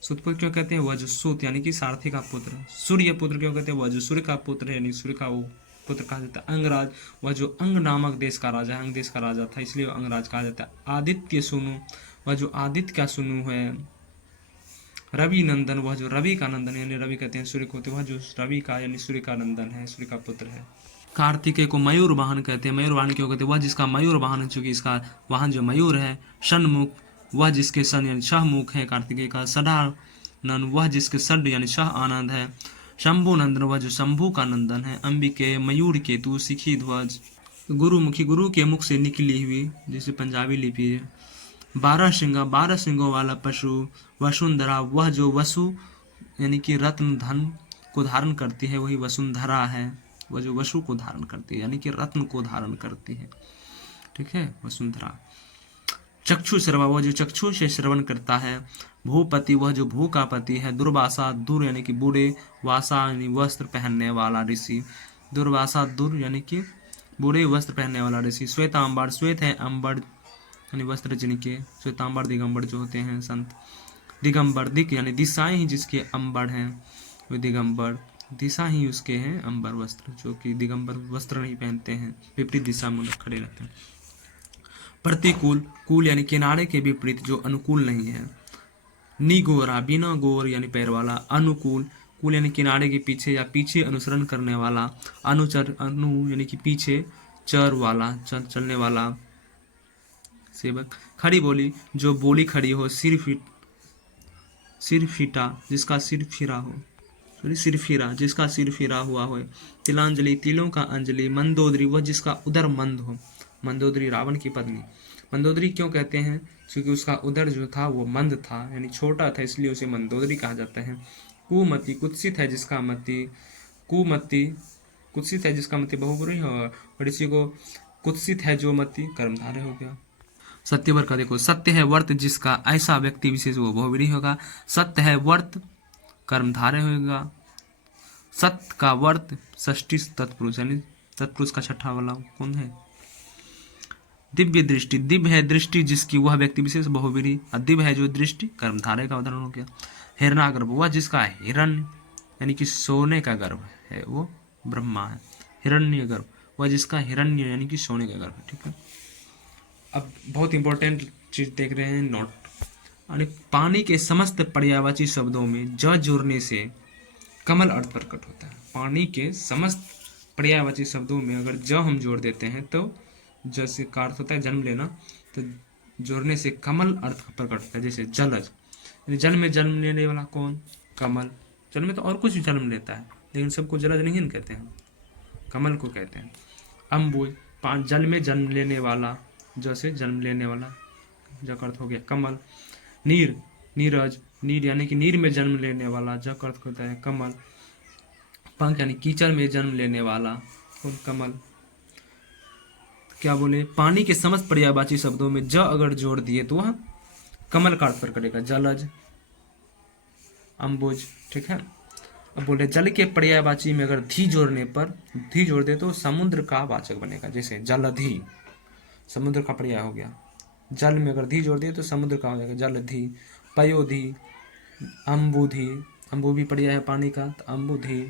सूतपुत्र क्यों कहते हैं? वह जो सूत यानी कि सारथी का पुत्र है। सूर्यपुत्र क्यों कहते हैं? वह जो सूर्य का पुत्र है यानी सूर्य का वो पुत्र कहा जाता है। अंगराज वह जो अंग नामक देश का राजा है, अंग देश का राजा था इसलिए अंगराज कहा जाता है। आदित्य सुनु वह जो आदित्य का सुनु है। रवि नंदन वह जो रवि का नंदन यानी रवि कहते हैं सूर्य को, वह जो रवि का यानी सूर्य का नंदन है, सूर्य का पुत्र है। कार्तिकेय को मयूर वाहन कहते हैं। मयूर वाहन क्यों कहते हैं? वह जिसका मयूर वाहन है, चूंकि इसका वाहन जो मयूर है। षण्मुख वह जिसके सन यानी शाहमुख है कार्तिकेय का। सडानन वह जिसके सड यानी शाह आनंद है। शंभु नंदन वह जो शंभु का नंदन है। अंबिके मयूर केतु, शिखी ध्वज गुरुमुखी गुरु के मुख से निकली हुई, जैसे पंजाबी लिपि है। 12 सिंगों वाला पशु। वसुंधरा वह जो वसु यानी कि रत्न धन को धारण करती है, वही वसुंधरा है। वह जो वसु को धारण करती है यानी कि रत्न को धारण करती है, ठीक है, वसुंधरा। चक्षु श्रवा वह जो चक्षु से श्रवण करता है। भूपति वह जो भू का पति है। दुर्वासा दूर यानी कि बूढ़े, वासा यानी वस्त्र पहनने वाला ऋषि। दुर्वासा दूर यानी कि बूढ़े वस्त्र पहनने वाला ऋषि। श्वेतांबर श्वेत है अंबर यानी वस्त्र जिनके। श्वेतांबर दिगंबर जो होते हैं संत। दिगंबर, दिक यानी दिशाएं ही जिसके अंबर हैं वो दिगंबर, दिशा ही उसके हैं अंबर वस्त्र, जो कि दिगंबर वस्त्र नहीं पहनते हैं, विपरीत दिशा में खड़े रहते हैं। प्रतिकूल, कूल यानी किनारे के विपरीत, जो अनुकूल नहीं है। निगोरा, बिना गोर यानी पैर वाला। अनुकूल, कूल यानी किनारे के पीछे या पीछे अनुसरण करने वाला। अनुचर, अनु यानी कि पीछे, चर वाला, चलने वाला सेवक। खड़ी बोली, जो बोली खड़ी हो। सिर फीटा, जिसका सिर फिरा हो, सिर फिरा, जिसका सिर फिरा हुआ हो। तिलांजलि, तिलों का अंजलि। मंदोदरी, वह जिसका उदर मंद हो। मंदोदरी रावण की पत्नी। मंदोदरी क्यों कहते हैं? क्योंकि उसका उदर जो था वो मंद था, यानी छोटा था, इसलिए उसे मंदोदरी कहा जाता है। कुमति, कुत्सित है जिसका मति। कुमति, कुत्सित है जिसका मति बहुब्रीहि हो, और इसी को कुत्सित है जो मति कर्मधारय हो गया। सत्यवर का देखो, सत्य है वर्त जिसका, ऐसा व्यक्ति विशेष वो बहुब्रीहि होगा। सत्य है वर्त कर्मधारय होगा। सत्य का वर्त षष्ठी तत्पुरुष, यानी तत्पुरुष का छठा वाला कौन है? दिव्य दृष्टि, दिव्य है दृष्टि जिसकी, वह व्यक्ति विशेष बहुब्रीहि। दिव्य है जो दृष्टि कर्मधारय का उदाहरण हो गया। हिरणागर्भ, वह जिसका हिरण्य यानी कि सोने का गर्भ है वो ब्रह्मा है। हिरण्य गर्भ, वह जिसका हिरण्य यानी कि सोने का गर्भ है। ठीक है, अब बहुत इंपॉर्टेंट चीज देख रहे हैं, नोट। यानी पानी के समस्त पर्यायवाची शब्दों में ज जोड़ने से कमल अर्थ प्रकट होता है। पानी के समस्त पर्यायवाची शब्दों में अगर ज हम जोड़ देते हैं तो ज से का अर्थ होता है जन्म लेना, तो जोड़ने से कमल अर्थ प्रकट होता है। जैसे जलज, यानी जल में जन्म लेने वाला कौन? कमल। जल में तो और कुछ भी जन्म लेता है, लेकिन सबको जलज नहीं न कहते हैं, कमल को कहते हैं। अम्बुज, जल में जन्म लेने वाला, ज से जन्म लेने वाला, ज का अर्थ हो गया कमल। नीर, नीरज, नीर यानी कि नीर में जन्म लेने वाला, ज का अर्थ होता है कमल। पंख यानी कीचड़ में जन्म लेने वाला, कौन? कमल। क्या बोले? पानी के समस्त पर्यायवाची शब्दों में ज अगर जोड़ दिए तो वह कमल का अर्थ प्रकट करेगा, जलज, अम्बुज। ठीक है, अब बोले जल के पर्यायवाची में अगर धी जोड़ने पर, धी जोड़ दे तो समुद्र का वाचक बनेगा। जैसे जलधि, समुद्र का पर्याय हो गया। जल में अगर धी जोड़ दिए तो समुद्र का हो जाएगा, जलधि। पयोधि, अम्बुधि, अम्बु भी पर्याय है पानी का, तो अम्बुधि।